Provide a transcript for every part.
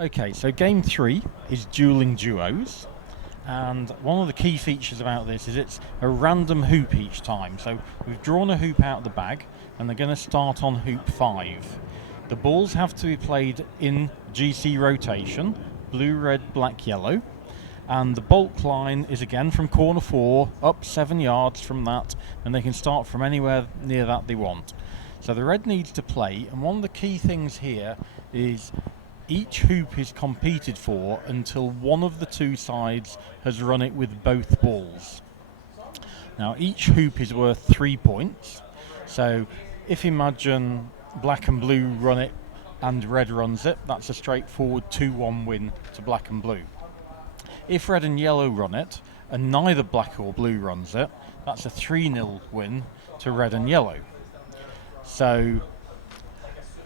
Okay, so game 3 is dueling duos, and one of the key features about this is it's a random hoop each time. So we've drawn a hoop out of the bag, and they're going to start on hoop 5. The balls have to be played in GC rotation, blue, red, black, yellow, and the bulk line is again from corner 4 up 7 yards from that, and they can start from anywhere near that they want. So the red needs to play, and one of the key things here is each hoop is competed for until one of the two sides has run it with both balls. Now each hoop is worth 3 points, so if imagine black and blue run it and red runs it, that's a straightforward 2-1 win to black and blue. If red and yellow run it and neither black or blue runs it, that's a 3-0 win to red and yellow. So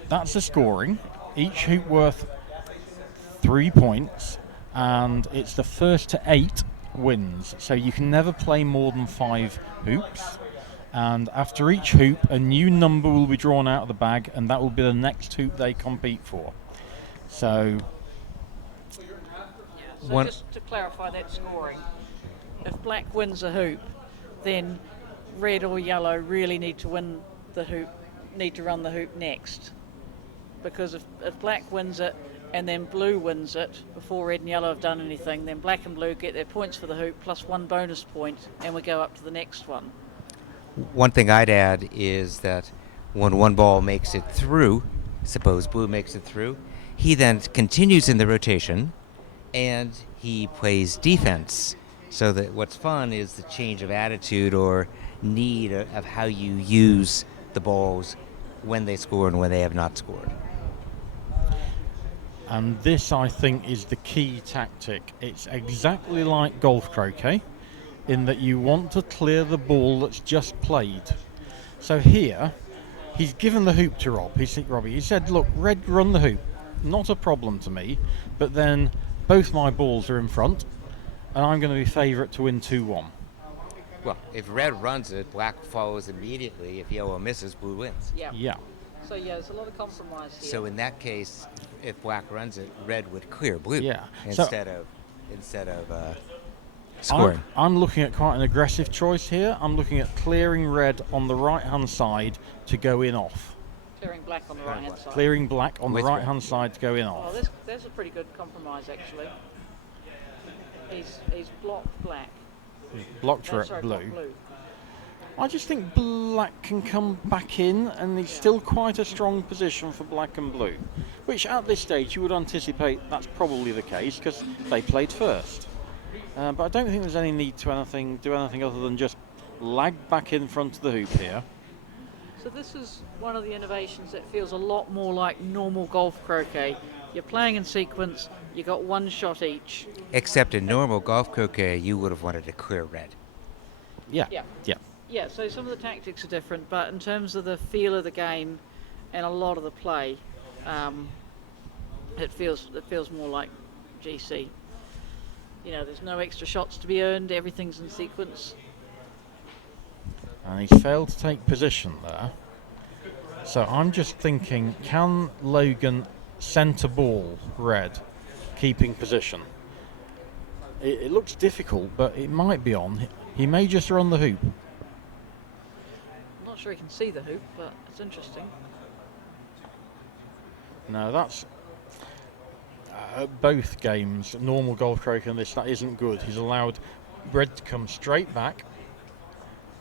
that's the scoring. Each hoop worth 3 points, and it's the first to 8 wins. So you can never play more than 5 hoops. And after each hoop, a new number will be drawn out of the bag, and that will be the next hoop they compete for. So, just to clarify that scoring, if black wins a hoop, then red or yellow really need to run the hoop next. Because if black wins it and then blue wins it before red and yellow have done anything, then black and blue get their points for the hoop plus 1 bonus point, and we go up to the next one. One thing I'd add is that when one ball makes it through, suppose blue makes it through, he then continues in the rotation and he plays defense. So that what's fun is the change of attitude or need of how you use the balls when they score and when they have not scored. and this I think is the key tactic. It's exactly like golf croquet in that you want to clear the ball that's just played. So here, he's given the hoop to Robbie. He said, look, red, run the hoop. Not a problem to me, but then both my balls are in front, and I'm going to be favourite to win 2-1. Well, if red runs it, black follows immediately. If yellow misses, blue wins. Yeah. So there's a lot of compromise here. So in that case, if black runs it, red would clear blue. Yeah. Instead of scoring. I'm looking at quite an aggressive choice here. I'm looking at clearing red on the right-hand side to go in off. Clearing black on the right-hand side. Clearing black on the With right-hand side to go in off. Oh, there's a pretty good compromise, actually. He's blocked black. Blocked Blocked blue. blue. I just think black can come back in, and it's still quite a strong position for black and blue, which at this stage you would anticipate that's probably the case because they played first. But I don't think there's any need to do anything other than just lag back in front of the hoop here. So this is one of the innovations that feels a lot more like normal golf croquet. You're playing in sequence, you got one shot each. Except in normal golf croquet, you would have wanted to clear red. Yeah. Yeah, so some of the tactics are different, but in terms of the feel of the game and a lot of the play, it feels more like GC. You know, there's no extra shots to be earned, everything's in sequence. And he's failed to take position there. So I'm just thinking, can Logan centre ball red, keeping position? It looks difficult, but it might be on. He may just run the hoop. I'm not sure he can see the hoop, but it's interesting. No, that's both games, normal golf croquet and this, that isn't good. He's allowed red to come straight back,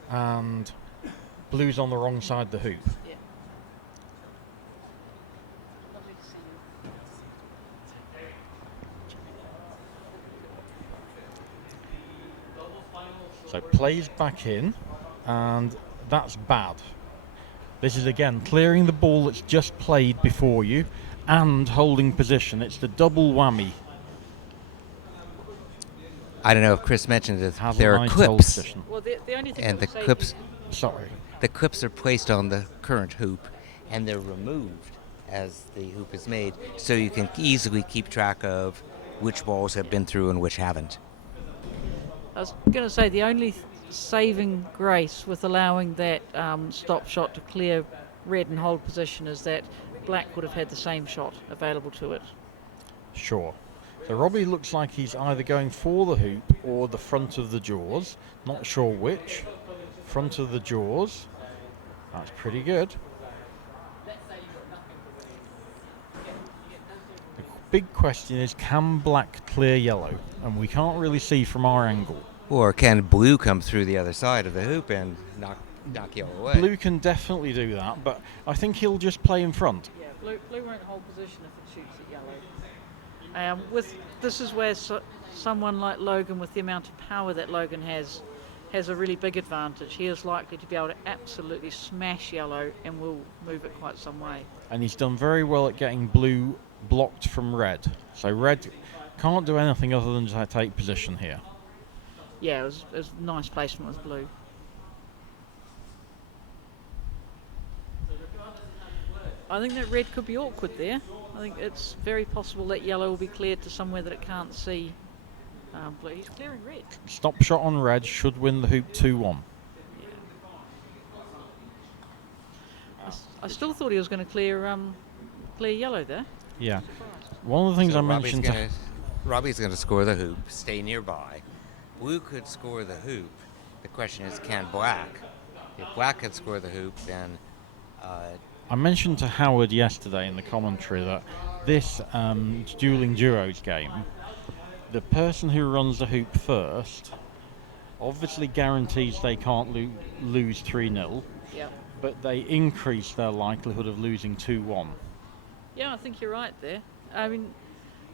and blue's on the wrong side of the hoop. Yeah. Lovely to see you. So plays back in, and that's bad. This is again clearing the ball that's just played before you and holding position. It's the double whammy. I don't know if Chris mentioned it. Has There a are nice hold clips, position. Well, the only thing and that the would save clips. Sorry. The clips are placed on the current hoop, and they're removed as the hoop is made, so you can easily keep track of which balls have been through and which haven't. I was going to say the only saving grace with allowing that stop shot to clear red and hold position is that black would have had the same shot available to it. Sure. So Robbie looks like he's either going for the hoop or the front of the jaws. Not sure which. Front of the jaws. That's pretty good. The big question is, can black clear yellow? And we can't really see from our angle. Or can blue come through the other side of the hoop and knock yellow away? Blue can definitely do that, but I think he'll just play in front. Yeah, blue won't hold position if it shoots at yellow. This is where someone like Logan, with the amount of power that Logan has a really big advantage. He is likely to be able to absolutely smash yellow and will move it quite some way. And he's done very well at getting blue blocked from red. So red can't do anything other than just take position here. Yeah, it was a nice placement with blue. I think that red could be awkward there. I think it's very possible that yellow will be cleared to somewhere that it can't see blue. He's clearing red. Stop shot on red should win the hoop 2-1. Yeah. I still thought he was going to clear yellow there. Yeah. One of the things So I mentioned Robbie's going to score the hoop, stay nearby. Blue could score the hoop. The question is, can black? If black could score the hoop, then... I mentioned to Howard yesterday in the commentary that this dueling duos game, the person who runs the hoop first obviously guarantees they can't lose 3-0, Yeah. but they increase their likelihood of losing 2-1. Yeah, I think you're right there. I mean,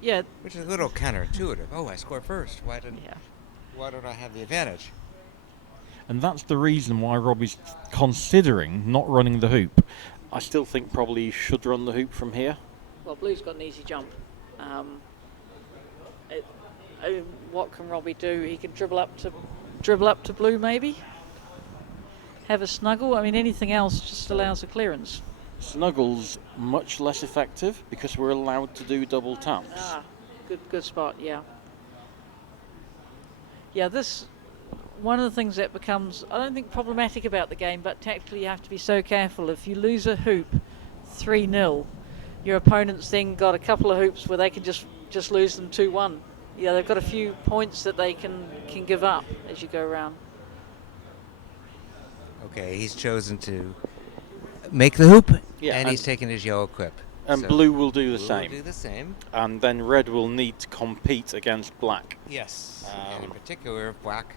yeah. Which is a little counterintuitive. Oh, I scored first. Why don't I have the advantage? And that's the reason why Robbie's considering not running the hoop. I still think probably he should run the hoop from here. Well, blue's got an easy jump. What can Robbie do? He can dribble up to blue, maybe. Have a snuggle. I mean, anything else just allows a clearance. Snuggle's much less effective because we're allowed to do double taps. Good spot. Yeah. Yeah, this. One of the things that becomes, I don't think problematic about the game, but tactically you have to be so careful. If you lose a hoop 3-0, your opponent's then got a couple of hoops where they can just lose them 2-1. Yeah, they've got a few points that they can give up as you go around. Okay, he's chosen to make the hoop, Yeah, and he's taken his yellow quip. And So blue will do the blue same. will do the same. And then red will need to compete against black. Yes. And in particular, if black...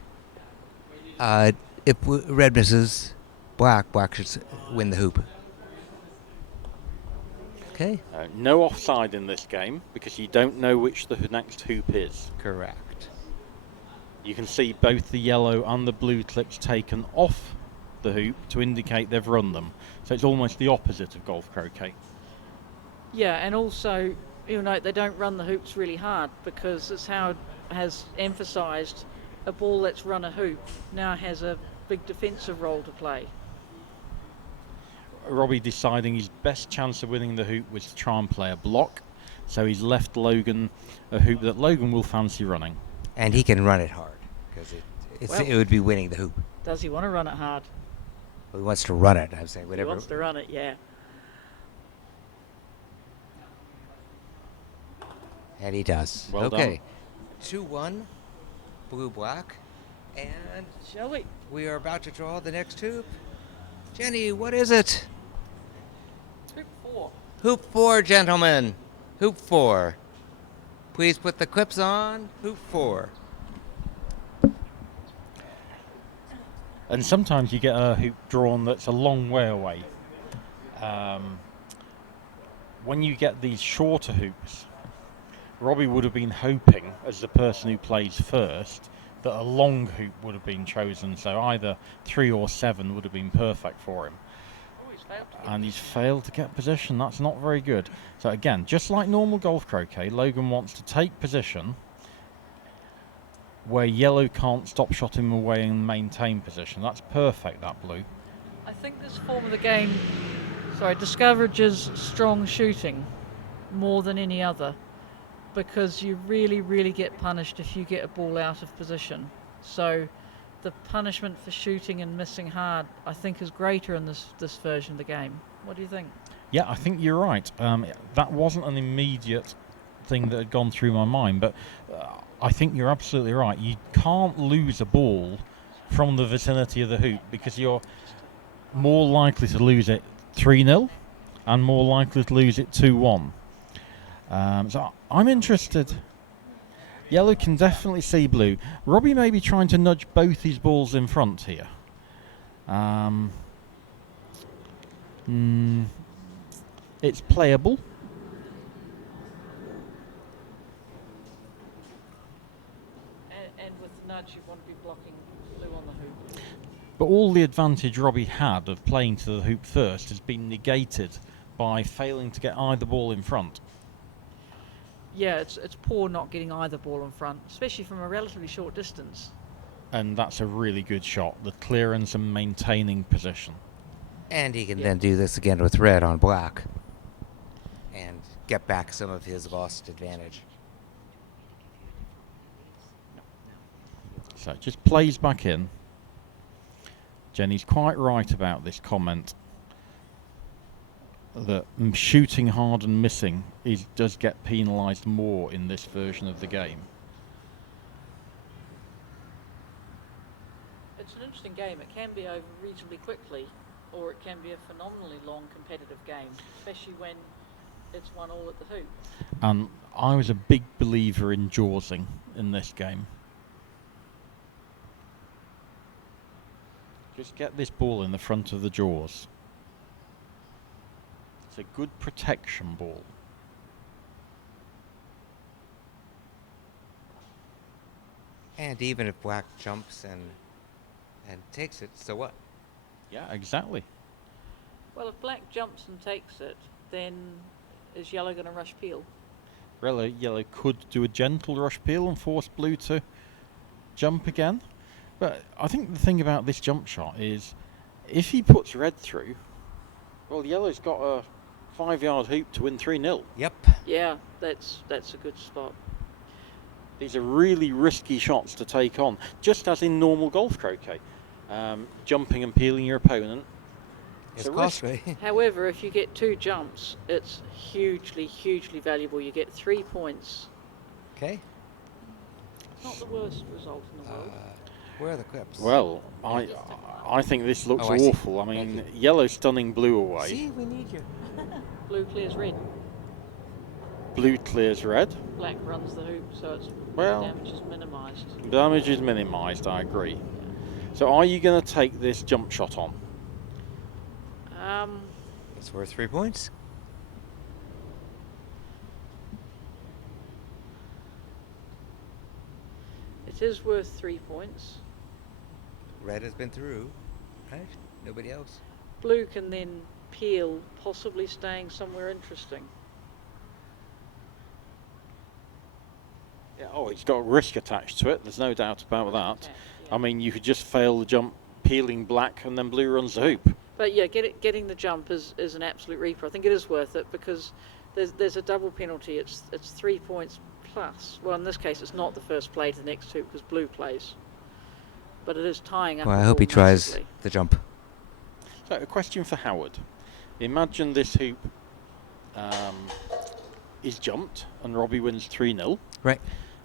if red misses black should win the hoop. Okay. No offside in this game because you don't know which the next hoop is. Correct. You can see both the yellow and the blue clips taken off the hoop to indicate they've run them. So it's almost the opposite of golf croquet. Yeah, and also, you'll note they don't run the hoops really hard because, as Howard has emphasised, a ball that's run a hoop now has a big defensive role to play. Robbie deciding his best chance of winning the hoop was to try and play a block. So he's left Logan a hoop that Logan will fancy running. And he can run it hard because it would be winning the hoop. Does he want to run it hard? Well, he wants to run it. I'm saying whatever. He wants to run it, yeah. And he does. Well okay. 2-1, blue-black. And Shall we? we are about to draw the next hoop. Jenny, what is it? Hoop 4. Hoop 4, gentlemen. Hoop 4. Please put the clips on. Hoop 4. And sometimes you get a hoop drawn that's a long way away. When you get these shorter hoops, Robbie would have been hoping, as the person who plays first, that a long hoop would have been chosen. So either 3 or 7 would have been perfect for him. And he's failed to get position. That's not very good. So again, just like normal golf croquet, Logan wants to take position where yellow can't stop shot him away and maintain position. That's perfect, that blue. I think this form of the game, discourages strong shooting more than any other, because you really, really get punished if you get a ball out of position. So the punishment for shooting and missing hard, I think, is greater in this version of the game. What do you think? Yeah, I think you're right. That wasn't an immediate thing that had gone through my mind, but I think you're absolutely right. You can't lose a ball from the vicinity of the hoop because you're more likely to lose it 3-0 and more likely to lose it 2-1. So I'm interested. Yellow can definitely see blue. Robbie may be trying to nudge both his balls in front here. It's playable. And with the nudge, you want to be blocking blue on the hoop. But all the advantage Robbie had of playing to the hoop first has been negated by failing to get either ball in front. Yeah, it's poor not getting either ball in front, especially from a relatively short distance. And that's a really good shot, the clearance and maintaining position. And he can then do this again with red on black and get back some of his lost advantage. So it just plays back in. Jenny's quite right about this comment that shooting hard and missing does get penalised more in this version of the game. It's an interesting game. It can be over reasonably quickly, or it can be a phenomenally long competitive game, especially when it's 1-1 at the hoop. And I was a big believer in jawsing in this game. Just get this ball in the front of the jaws. It's a good protection ball. And even if black jumps and takes it, so what? Yeah, exactly. Well, if black jumps and takes it, then is yellow going to rush peel? Yellow could do a gentle rush peel and force blue to jump again. But I think the thing about this jump shot is if he puts red through, well, yellow's got a 5-yard hoop to win 3-0. Yep. Yeah, that's a good spot. These are really risky shots to take on, just as in normal golf croquet. Jumping and peeling your opponent. It's costly. However, if you get 2 jumps, it's hugely, hugely valuable. You get 3 points. Okay. Not the worst result in the world. Where are the clips? Well, I think this looks I see. awful. I mean, yellow stunning blue away. See, we need you. Blue clears red. Blue clears red. Black runs the hoop, so its damage is minimised. Damage is minimised, I agree. So are you going to take this jump shot on? It's worth 3 points. It is worth 3 points. Red has been through, right? Nobody else. Blue can then peel, possibly staying somewhere interesting. Yeah, it's got risk attached to it. There's no doubt about that. Yeah. I mean, you could just fail the jump, peeling black, and then blue runs the hoop. But yeah, getting the jump is an absolute reaper. I think it is worth it because there's a double penalty. It's 3 points plus. Well, in this case, it's not the first play to the next hoop because blue plays. But it is tying up. Well, the I hope he ball tries massively. the jump. So, a question for Howard. Imagine this hoop is jumped and Robbie wins 3-0. Right.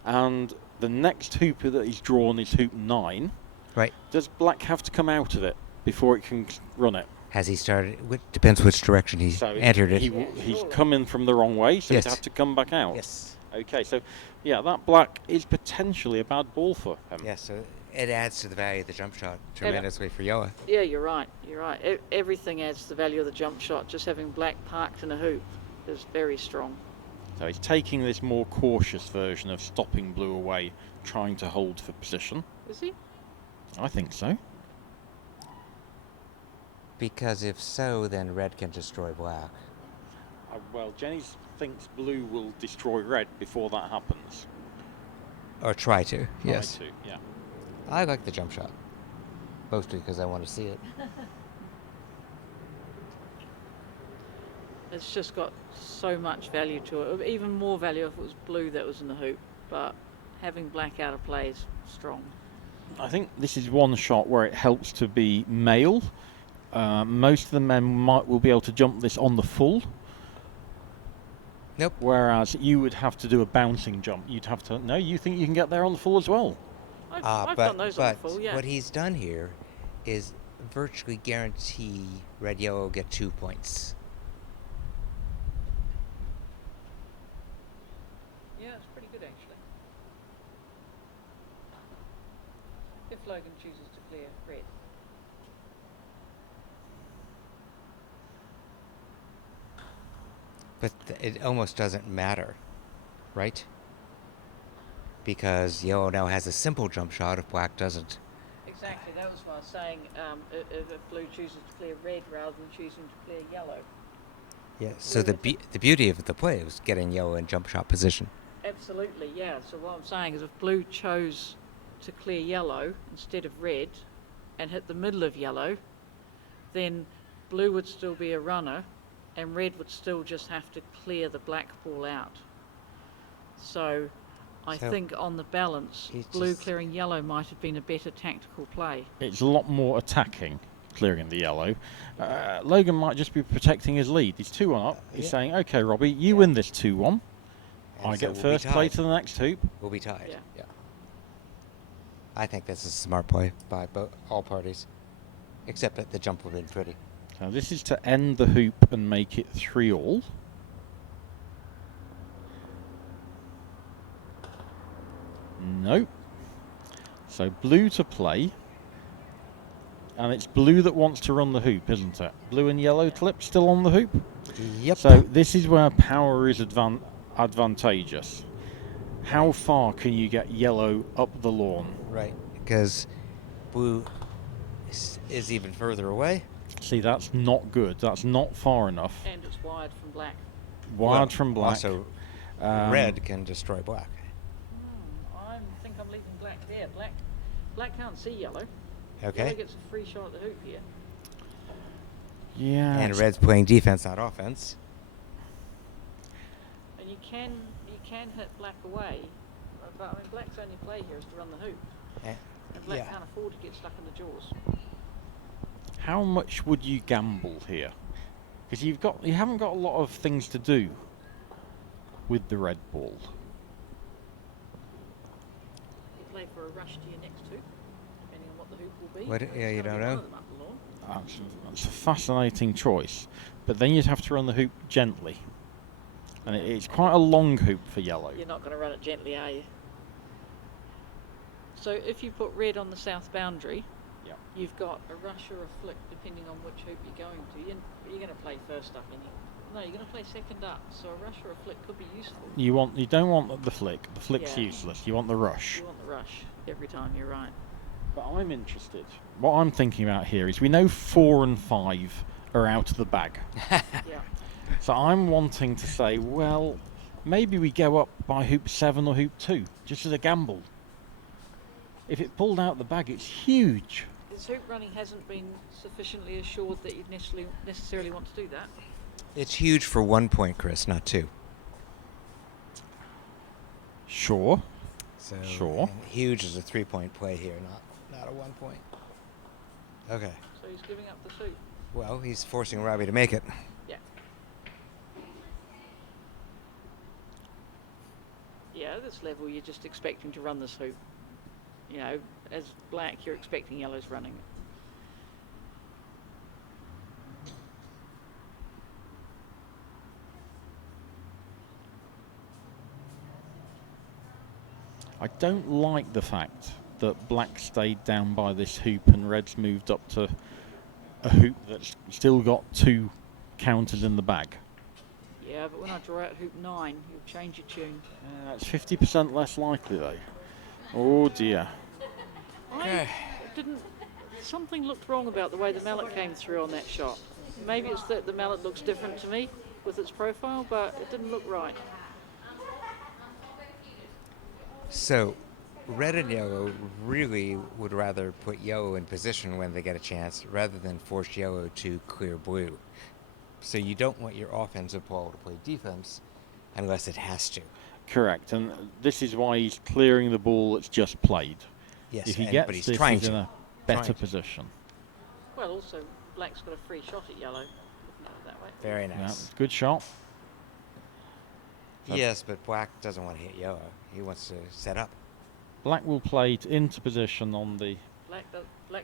And the next hooper that he's drawn is hoop 9. Right. Does black have to come out of it before it can run it? Has he started? Depends which direction he's entered it. He's come in from the wrong way, so Yes. he'd have to come back out. Yes. Okay, so yeah, that black is potentially a bad ball for him. Yeah, so it adds to the value of the jump shot tremendously for yellow. Yeah, you're right. You're right. Everything adds to the value of the jump shot. Just having black parked in a hoop is very strong. So he's taking this more cautious version of stopping blue away, trying to hold for position. Is he? I think so. Because if so, then red can destroy black. Well, Jenny thinks blue will destroy red before that happens. Or try to, yes. Try to, yeah. I like the jump shot. Mostly because I want to see it. It's just got so much value to it. Even more value if it was blue that was in the hoop. But having black out of play is strong. I think this is one shot where it helps to be male. Most of the men will be able to jump this on the full. Nope. Whereas you would have to do a bouncing jump. You'd have to. No, you think you can get there on the full as well? I've but done those on the but full, yeah. what he's done here is virtually guarantee red yellow get 2 points. Yeah, it's pretty good actually. If Logan chooses to clear red. But it almost doesn't matter, right? Because yellow now has a simple jump shot if black doesn't. Exactly, that was what I was saying. If blue chooses to clear red rather than choosing to clear yellow. Yeah. So the beauty of the play was getting yellow in jump shot position. Absolutely, yeah. So what I'm saying is if blue chose to clear yellow instead of red and hit the middle of yellow, then blue would still be a runner and red would still just have to clear the black ball out. So I think on the balance, blue clearing yellow might have been a better tactical play. It's a lot more attacking, clearing the yellow. Logan might just be protecting his lead. He's 2-1 up. He's saying, okay, Robbie, you win this 2-1. I get first play to the next hoop. We'll be tied. Yeah. I think this is a smart play by all parties, except that the jump would have been pretty. So this is to end the hoop and make it 3-all. Nope. So blue to play. And it's blue that wants to run the hoop, isn't it? Blue and yellow clip still on the hoop. Yep. So this is where power is advantageous. How far can you get yellow up the lawn? Right, because blue is even further away. See, that's not good. That's not far enough. And it's wired from black. Wired from black. Also, red can destroy black. I think I'm leaving black there. Black can't see yellow. Okay. Yellow gets a free shot at the hoop here. Yeah. And red's playing defense, not offense. And you can hit black away, but I mean black's only play here is to run the hoop, and black can't afford to get stuck in the jaws. How much would you gamble here? Because you haven't got a lot of things to do with the red ball. You play for a rush to your next hoop, depending on what the hoop will be. What? Yeah, you don't know. That's a fascinating choice, but then you'd have to run the hoop gently, and it's quite a long hoop for yellow. You're not going to run it gently, are you? So if you put red on the south boundary, you've got a rush or a flick depending on which hoop you're going to. You're going to play first up, no, you're going to play second up. So a rush or a flick could be useful. You don't want the flick. The flick's useless. You want the rush. You want the rush every time. You're right. But I'm interested. What I'm thinking about here is we know 4 and 5 are out of the bag. Yeah. So I'm wanting to say, well, maybe we go up by hoop 7 or hoop 2, just as a gamble. If it pulled out the bag, it's huge. His hoop running hasn't been sufficiently assured that you'd necessarily want to do that. It's huge for 1 point, Chris, not 2. Sure. So Sure. Huge is a 3-point play here, not a 1 point. Okay. So he's giving up the hoop. Well, he's forcing Robbie to make it. Yeah. Yeah, at this level, you're just expecting to run this hoop. You know, as black, you're expecting yellow's running it. I don't like the fact that black stayed down by this hoop and red's moved up to a hoop that's still got 2 counters in the bag. Yeah, but when I draw out hoop 9, you'll change your tune. It's 50% less likely, though. Oh, dear. Something looked wrong about the way the mallet came through on that shot. Maybe it's that the mallet looks different to me with its profile, but it didn't look right. So, red and yellow really would rather put yellow in position when they get a chance rather than force yellow to clear blue. So you don't want your offensive ball to play defense unless it has to. Correct, and this is why he's clearing the ball that's just played. Yes, if he but gets he's this, trying he's in to. a better position. Well, also, black's got a free shot at yellow. Looking at it that way. Very Yeah, nice. good shot. Yes, but black doesn't want to hit yellow. He wants to set up. Black will play it into position on the Black does no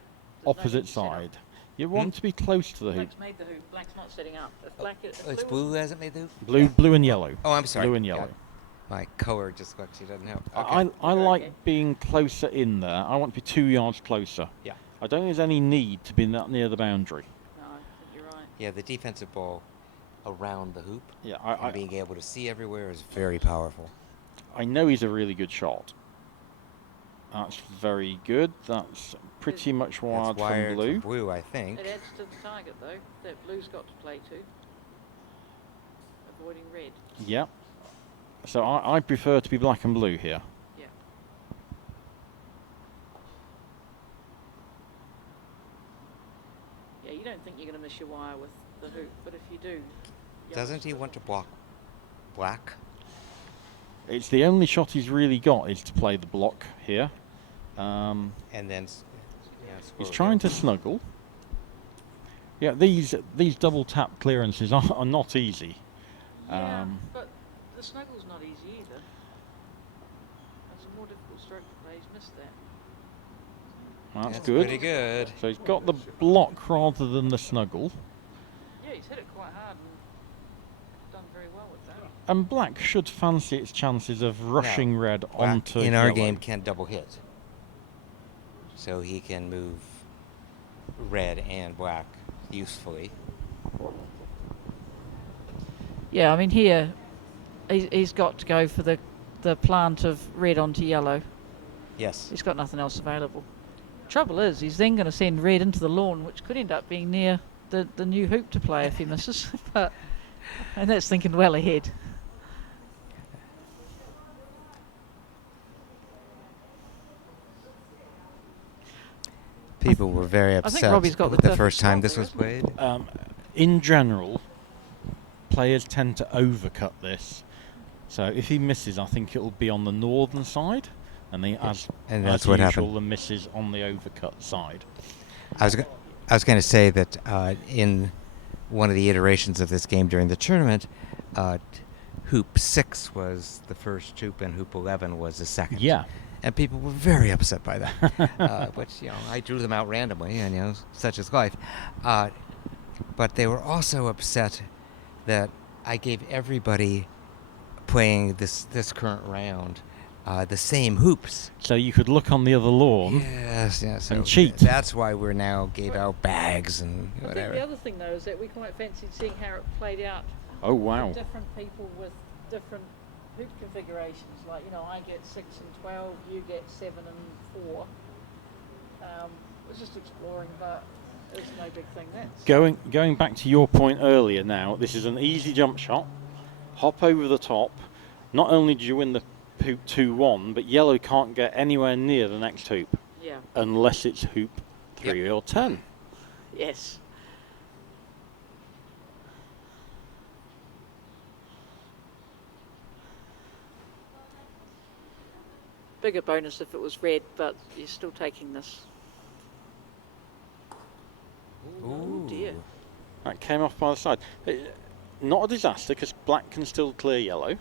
opposite need to set up. side. You want to be close to the hoop. Black's made the hoop. Black's not setting up. If black, if Oh, it's blue was- blue hasn't made the hoop? Blue and yellow. Oh, I'm sorry. Blue and Yeah. yellow. My color just got she doesn't help. I Okay. like Okay. being closer in there. I want to be 2 yards closer. Yeah. I don't think there's any need to be that near the boundary. No, I think you're right. Yeah, the defensive ball around the hoop Yeah, and being able to see everywhere is very powerful. I know he's a really good shot. That's very good. That's pretty much wired That's wired from blue. from blue, I think. It adds to the target though. That blue's got to play too. Avoiding red. Yep. So I prefer to be black and blue here. Yeah. Yeah, you don't think you're going to miss your wire with the hoop, but if you do. yellow's Doesn't he good. want to block black? It's the only shot he's really got is to play the block here. And then He's trying to snuggle. Yeah, these double tap clearances are not easy. Yeah, but the snuggle's not easy either. It's a more difficult stroke to play. He's missed that. That's good. Pretty good. So he's got the block rather than the snuggle. Yeah, he's hit it quite hard and done very well with that. And black should fancy its chances of rushing red Black onto in our yellow. game can double hit. So he can move red and black usefully. Yeah, I mean here, he's got to go for the plant of red onto yellow. Yes. He's got nothing else available. Trouble is, he's then going to send red into the lawn, which could end up being near the new hoop to play if he misses. And that's thinking well ahead. People were very think upset Robbie's got the the perfect first time spot this there, was hasn't played. In general, players tend to overcut this. So if he misses, I think it'll be on the northern side, and as And that's as what usual, happened. the misses on the overcut side. I was going to say that in one of the iterations of this game during the tournament, hoop 6 was the first hoop and hoop 11 was the second. Yeah. And people were very upset by that, which, I drew them out randomly, and, such is life. But they were also upset that I gave everybody playing this current round the same hoops. So you could look on the other lawn. Yes. So And cheat. That's why we're now gave out bags and I think whatever. the other thing though is that we quite fancied seeing how it played out. Oh wow. With different people with different hoop configurations. Like I get 6 and 12, you get 7 and 4. We're just exploring, but it's no big thing. That's Going back to your point earlier now, this is an easy jump shot. Hop over the top. Not only do you win the hoop 2-1, but yellow can't get anywhere near the next hoop yeah. unless it's hoop 3 or 10. Yes. Bigger bonus if it was red, but you're still taking this. Oh dear. That came off by the side. Not a disaster because black can still clear yellow.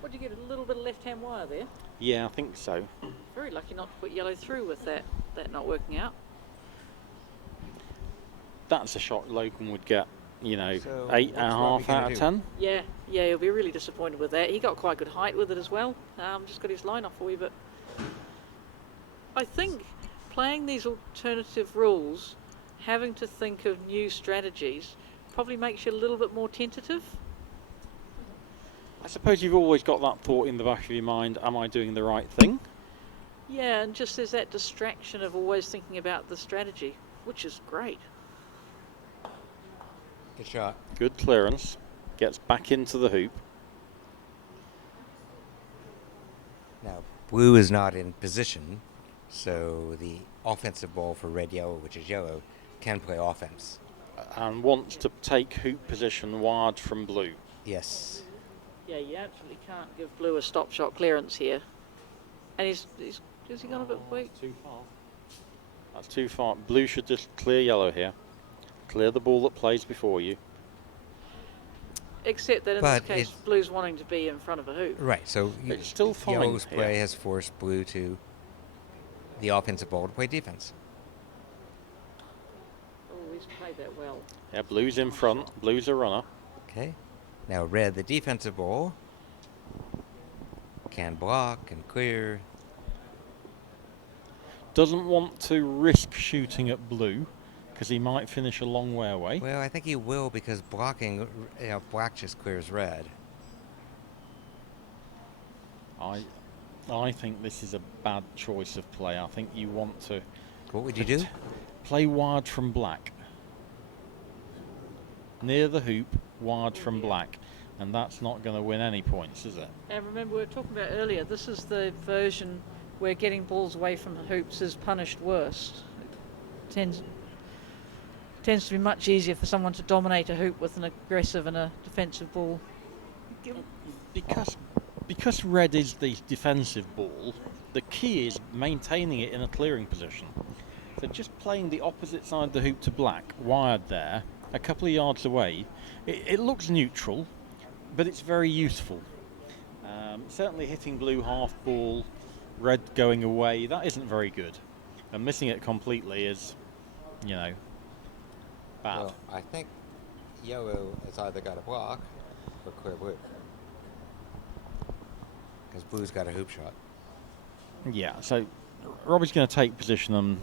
What, did you get a little bit of left-hand wire there? Yeah, I think so. Very lucky not to put yellow through with that not working out. That's a shot Logan would get, So 8.5 what's Robbie out gonna of do? 10. Yeah, he'll be really disappointed with that. He got quite good height with it as well. Just got his line off a wee bit. I think playing these alternative rules, having to think of new strategies, probably makes you a little bit more tentative. I suppose you've always got that thought in the back of your mind, am I doing the right thing? Yeah, and just there's that distraction of always thinking about the strategy, which is great. Good shot. Good clearance. Gets back into the hoop. Now, blue is not in position, so the offensive ball for red-yellow, which is yellow, can play offense. And wants to take hoop position wired from blue. Yes. Yeah, you absolutely can't give blue a stop shot clearance here. And has he gone a bit weak? Too far. That's too far. Blue should just clear yellow here. Clear the ball that plays before you. Except that in But this case, it's- blue's wanting to be in front of a hoop. Right, so It's still fine yellow's here. play has forced blue to the offensive ball to play defense. Oh, he's played that well. Yeah, blue's in front. Blue's a runner. Okay. Now red, the defensive ball, can block and clear. Doesn't want to risk shooting at blue because he might finish a long way away. Well, I think he will because blocking, black just clears red. I think this is a bad choice of play. I think you want to What would you do? play wide from black. Near the hoop, wide from black. And that's not going to win any points, is it? And remember, we were talking about earlier, this is the version where getting balls away from the hoops is punished worst. It tends to be much easier for someone to dominate a hoop with an aggressive and a defensive ball. Because red is the defensive ball, the key is maintaining it in a clearing position. So just playing the opposite side of the hoop to black, wired there, a couple of yards away, it looks neutral, but it's very useful. Certainly hitting blue half ball, red going away, that isn't very good. And missing it completely is, bad. Well, I think yellow has either got a block or clear blue. Because blue's got a hoop shot. Yeah, so Robbie's going to take position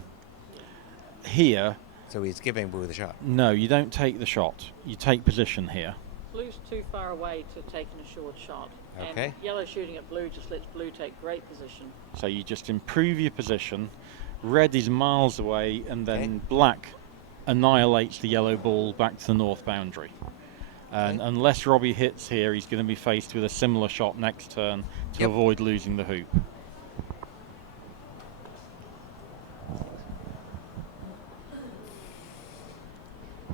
here. So he's giving blue the shot. No, you don't take the shot. You take position here. Blue's too far away to taking a short shot. Okay. And yellow shooting at blue just lets blue take great position. So you just improve your position. Red is miles away, and then black annihilates the yellow ball back to the north boundary. And unless Robbie hits here, he's going to be faced with a similar shot next turn to avoid losing the hoop.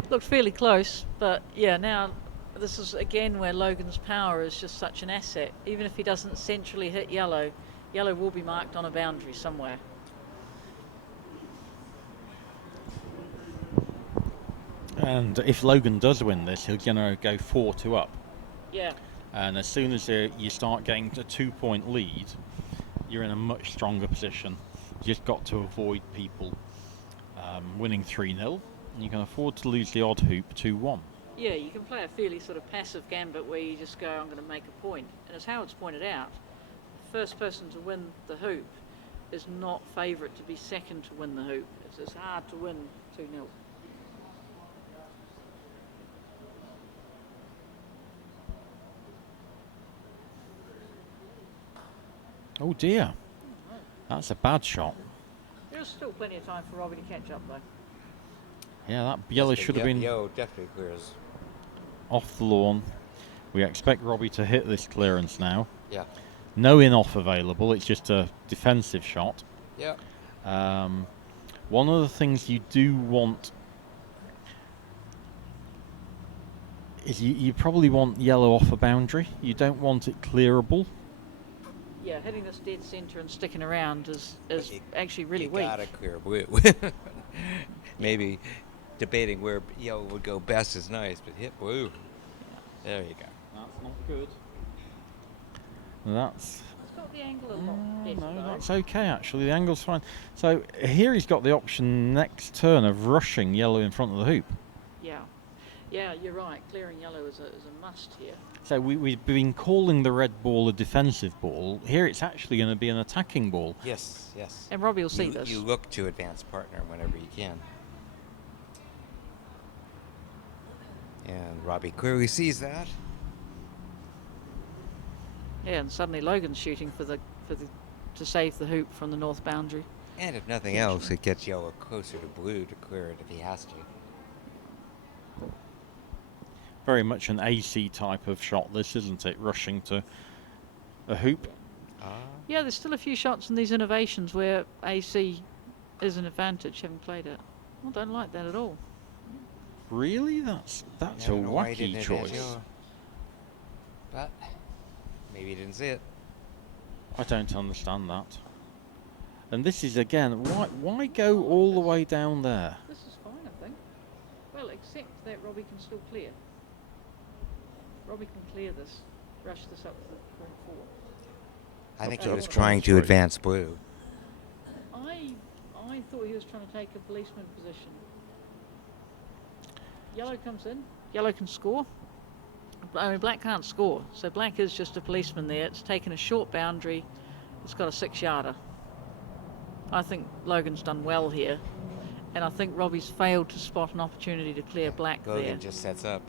Looked fairly close, but yeah, now this is again where Logan's power is just such an asset. Even if he doesn't centrally hit yellow, yellow will be marked on a boundary somewhere. And if Logan does win this, he's going to go 4-2 up. Yeah. And as soon as you start getting a 2-point lead, you're in a much stronger position. You just got to avoid people winning 3-0. And you can afford to lose the odd hoop 2-1. Yeah, you can play a fairly sort of passive gambit where you just go, I'm going to make a point. And as Howard's pointed out, the first person to win the hoop is not favourite to be second to win the hoop. It's hard to win 2-0. Oh dear. That's a bad shot. There's still plenty of time for Robbie to catch up, though. Yeah, that yellow should have been Yellow definitely clears. off the lawn. We expect Robbie to hit this clearance now. Yeah. No in-off available. It's just a defensive shot. Yeah. One of the things you do want is you probably want yellow off a boundary. You don't want it clearable. Yeah, hitting this dead centre and sticking around is actually really you weak. gotta clear blue. Maybe debating where yellow would go best is nice, but hit blue. There you go. That's not good. That's It's got the angle a lot better, no, though. that's okay actually. The angle's fine. So here he's got the option next turn of rushing yellow in front of the hoop. Yeah. Yeah, you're right. Clearing yellow is a must here. So we've been calling the red ball a defensive ball. Here it's actually going to be an attacking ball. Yes, yes. And Robbie will see this. You look to advance partner whenever you can. And Robbie clearly sees that. Yeah, and suddenly Logan's shooting to save the hoop from the north boundary. And if nothing else, it gets yellow closer to blue to clear it if he has to. Very much an AC type of shot, this, isn't it? Rushing to a hoop. Yeah, there's still a few shots in these innovations where AC is an advantage, having played it. I don't like that at all. Really? That's I a don't know why he wacky didn't advance choice. yellow. But maybe he didn't see it. I don't understand that. And this is again, why go all the way down there? This is fine, I think. Well, except that Robbie can still clear. Robbie can clear this, rush this up to the point 4. I think to he the was point trying to 3. advance blue. I thought he was trying to take a policeman position. Yellow comes in. Yellow can score. I mean, black can't score, so black is just a policeman there. It's taken a short boundary. It's got a 6-yarder. I think Logan's done well here, and I think Robbie's failed to spot an opportunity to clear black there. Logan just sets up.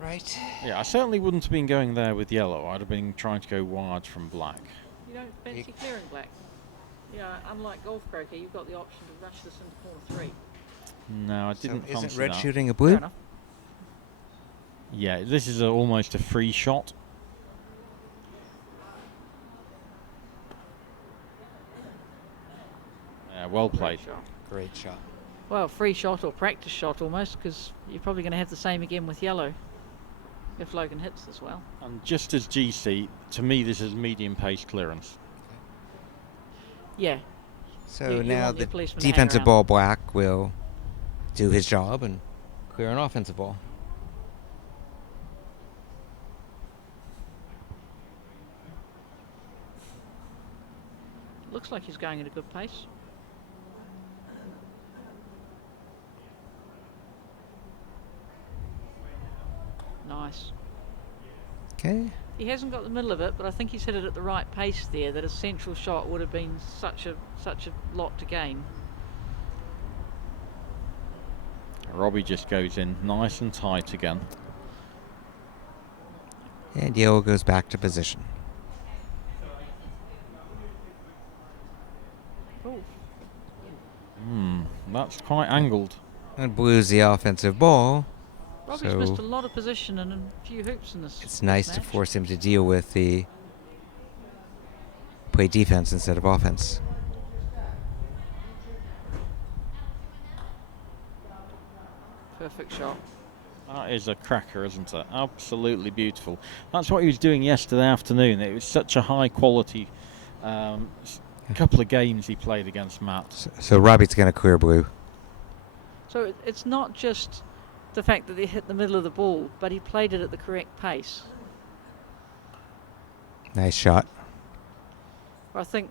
Right. Yeah, I certainly wouldn't have been going there with yellow. I'd have been trying to go wide from black. You don't fancy clearing black? Yeah, unlike golf croquet, you've got the option to rush this into corner 3. No, I didn't So fancy isn't red that. shooting a Fair blue? enough. Yeah, this is almost a free shot. Yeah, well played. Great shot. Great shot. Well, free shot or practice shot almost, because you're probably going to have the same again with yellow if Logan hits as well. And just as GC, to me this is medium pace clearance. Yeah. So You now want the your policeman to hang defensive around. ball black will do his job and clear an offensive ball. Looks like he's going at a good pace. Nice. Okay. He hasn't got the middle of it, but I think he's hit it at the right pace there, that a central shot would have been such a lot to gain. Robbie just goes in nice and tight again. And yellow goes back to position. Cool. That's quite angled. And blue's the offensive ball. Robbie's So missed a lot of position and a few hoops in this. it's nice this to match. force him to deal with the play defense instead of offense. Perfect shot. That is a cracker, isn't it? Absolutely beautiful. That's what he was doing yesterday afternoon. It was such a high quality couple of games he played against Matt. So Robbie's going to clear blue. So it's not just the fact that he hit the middle of the ball, but he played it at the correct pace. Nice shot. I think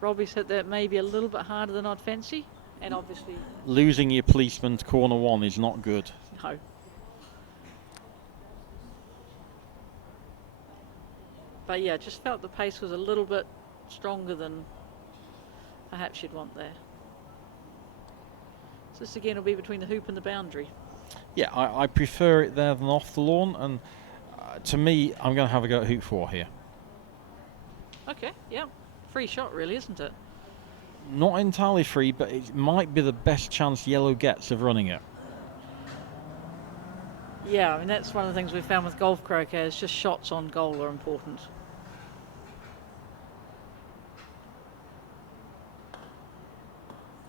Robbie's hit that maybe a little bit harder than I'd fancy, and obviously Losing your policeman to corner 1 is not good. no. But yeah, just felt the pace was a little bit stronger than perhaps you'd want there. So this again will be between the hoop and the boundary. Yeah, I prefer it there than off the lawn, and to me, I'm going to have a go at hoop 4 here. Okay, yeah. Free shot really, isn't it? Not entirely free, but it might be the best chance yellow gets of running it. Yeah, I mean that's one of the things we've found with golf croquet is just shots on goal are important.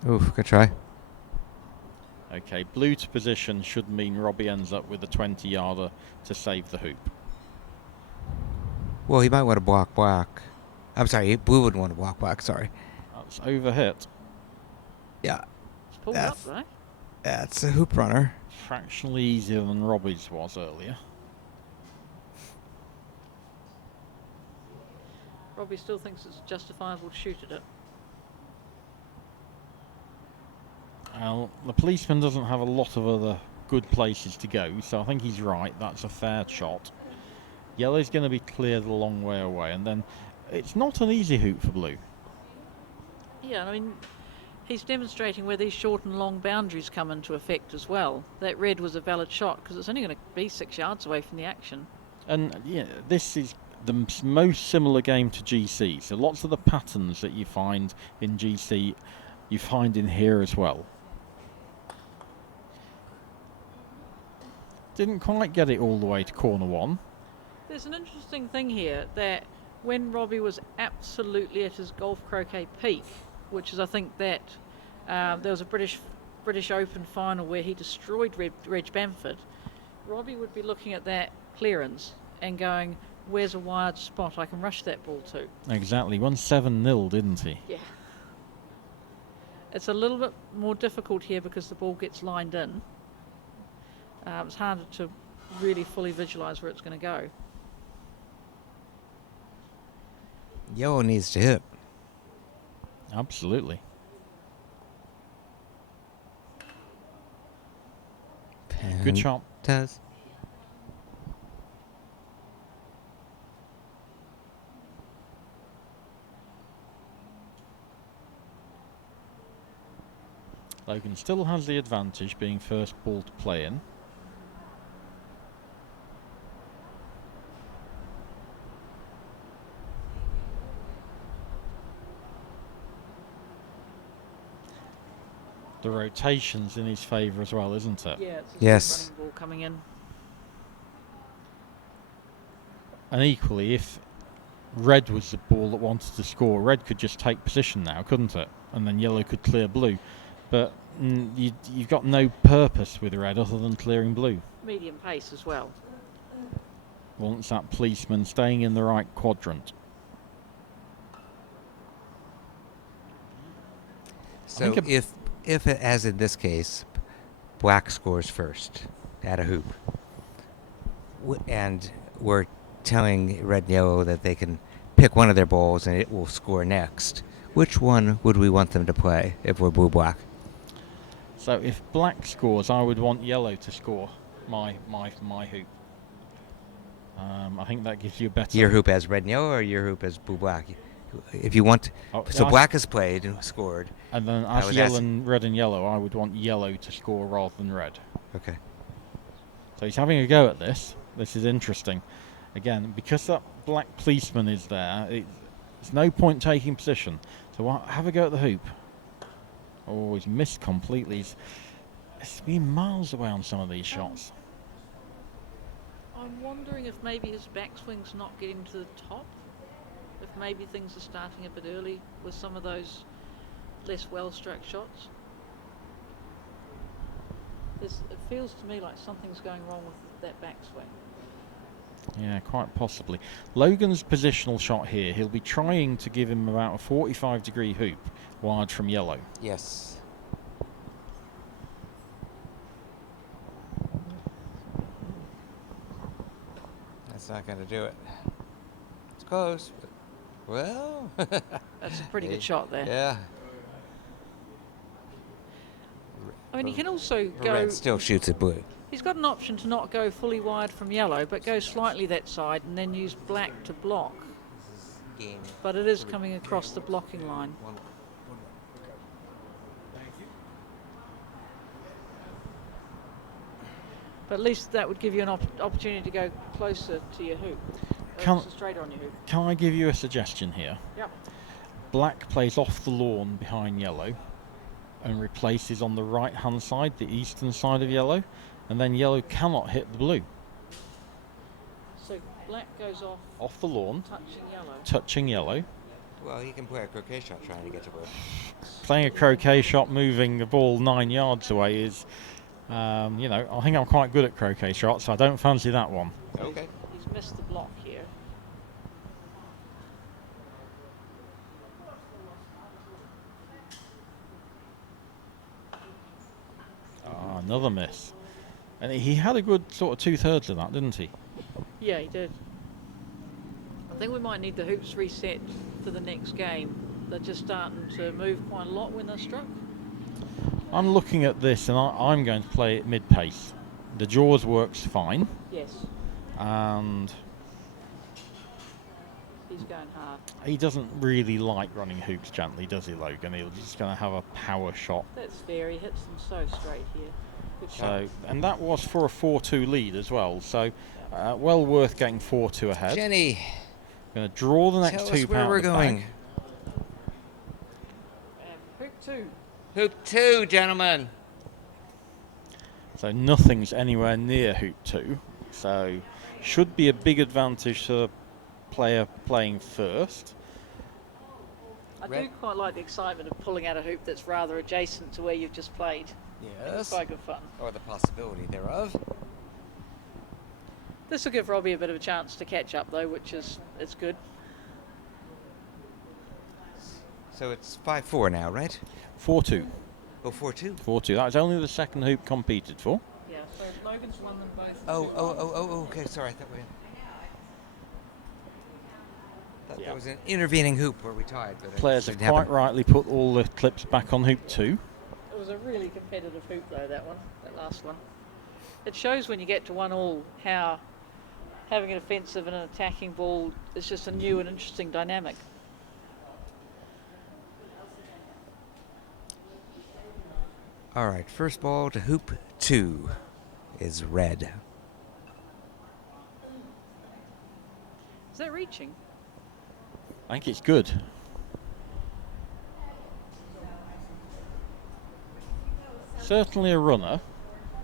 Oof, good try. Okay, blue to position should mean Robbie ends up with a 20-yarder to save the hoop. Well, he might want to block black. I'm sorry, blue wouldn't want to block black, sorry. That's overhit. Yeah, It's pulled That's- up, right? that's a hoop runner. Fractionally easier than Robbie's was earlier. Robbie still thinks it's justifiable to shoot at it. Well, the policeman doesn't have a lot of other good places to go, so I think he's right. That's a fair shot. Yellow's going to be cleared a long way away, and then it's not an easy hoop for blue. Yeah, I mean, he's demonstrating where these short and long boundaries come into effect as well. That red was a valid shot because it's only going to be 6 yards away from the action. And yeah, this is the most similar game to GC, so lots of the patterns that you find in GC, you find in here as well. Didn't quite get it all the way to corner 1. There's an interesting thing here that when Robbie was absolutely at his golf croquet peak, which is I think that there was a British Open final where he destroyed Reg Bamford, Robbie would be looking at that clearance and going, where's a wide spot I can rush that ball to? Exactly, won 7-0, didn't he? Yeah. It's a little bit more difficult here because the ball gets lined in. It's harder to really fully visualise where it's going to go. Yellow needs to hit. Absolutely. Good shot. Does. Logan still has the advantage being first ball to play in. The rotation's in his favour as well, isn't it? Yeah, it's a Yes. running ball coming in. And equally, if red was the ball that wanted to score, red could just take position now, couldn't it? And then yellow could clear blue. But you've got no purpose with red other than clearing blue. Medium pace as well. Wants that policeman staying in the right quadrant. So if it, as in this case, black scores first at a hoop, and we're telling red and yellow that they can pick one of their balls and it will score next, which one would we want them to play if we're blue-black? So if black scores, I would want yellow to score my hoop. I think that gives you a better... Your hoop as red and yellow or your hoop as blue-black? If you want... so black has played and scored. And then as red and yellow, I would want yellow to score rather than red. Okay. So he's having a go at this. This is interesting. Again, because that black policeman is there, there's no point taking position. So have a go at the hoop. Oh, he's missed completely. He's been miles away on some of these shots. I'm wondering if maybe his backswing's not getting to the top. If maybe things are starting a bit early with some of those less well-struck shots. It feels to me like something's going wrong with that backswing. Yeah, quite possibly. Logan's positional shot here, he'll be trying to give him about a 45-degree hoop wide from yellow. Yes. That's not going to do it. It's close. But well... That's a pretty good shot there. Yeah. I mean, he can also go... Red still shoots at blue. He's got an option to not go fully wide from yellow, but go slightly that side and then use black to block. But it is coming across the blocking line. But at least that would give you an opportunity to go closer to your hoop. Straight on your hoop. Can I give you a suggestion here? Yep. Black plays off the lawn behind yellow and replaces on the right-hand side, the eastern side of yellow, and then yellow cannot hit the blue. So black goes off the lawn, touching yellow. Well, he can play a croquet shot trying to get to blue. Playing a croquet shot, moving the ball 9 yards away is, I think I'm quite good at croquet shots, so I don't fancy that one. Okay. He's missed the block here. Another miss. And he had a good sort of 2/3 of that, didn't he? Yeah, he did. I think we might need the hoops reset for the next game. They're just starting to move quite a lot when they're struck. I'm looking at this and I'm going to play it mid-pace. The jaws works fine. Yes. And he's going hard. He doesn't really like running hoops gently, does he, Logan? He's just going to have a power shot. That's fair. He hits them so straight here. Good shot. So, and that was for a 4-2 lead as well. So, well worth getting 4-2 ahead. Jenny, going to draw the next hoop where out we're of the going. bag. Hoop 2. Hoop 2, gentlemen. So nothing's anywhere near hoop 2. So should be a big advantage to the player playing first. I do quite like the excitement of pulling out a hoop that's rather adjacent to where you've just played. Yes. It's quite good fun. Or the possibility thereof. This will give Robbie a bit of a chance to catch up, though, which is it's good. So it's 5-4 now, right? 4-2. Oh, 4-2. 4-2. That was only the second hoop competed for. Yeah, so Logan's won them both. Okay, sorry. I thought Yeah. there was an intervening hoop where we tied. But Players it have didn't quite happen. rightly put all the clips back on hoop 2. It was a really competitive hoop though, that last one. It shows when you get to 1-1 how having an offensive and an attacking ball is just a new and interesting dynamic. All right, first ball to hoop 2 is red. Is that reaching? I think it's good. Certainly a runner.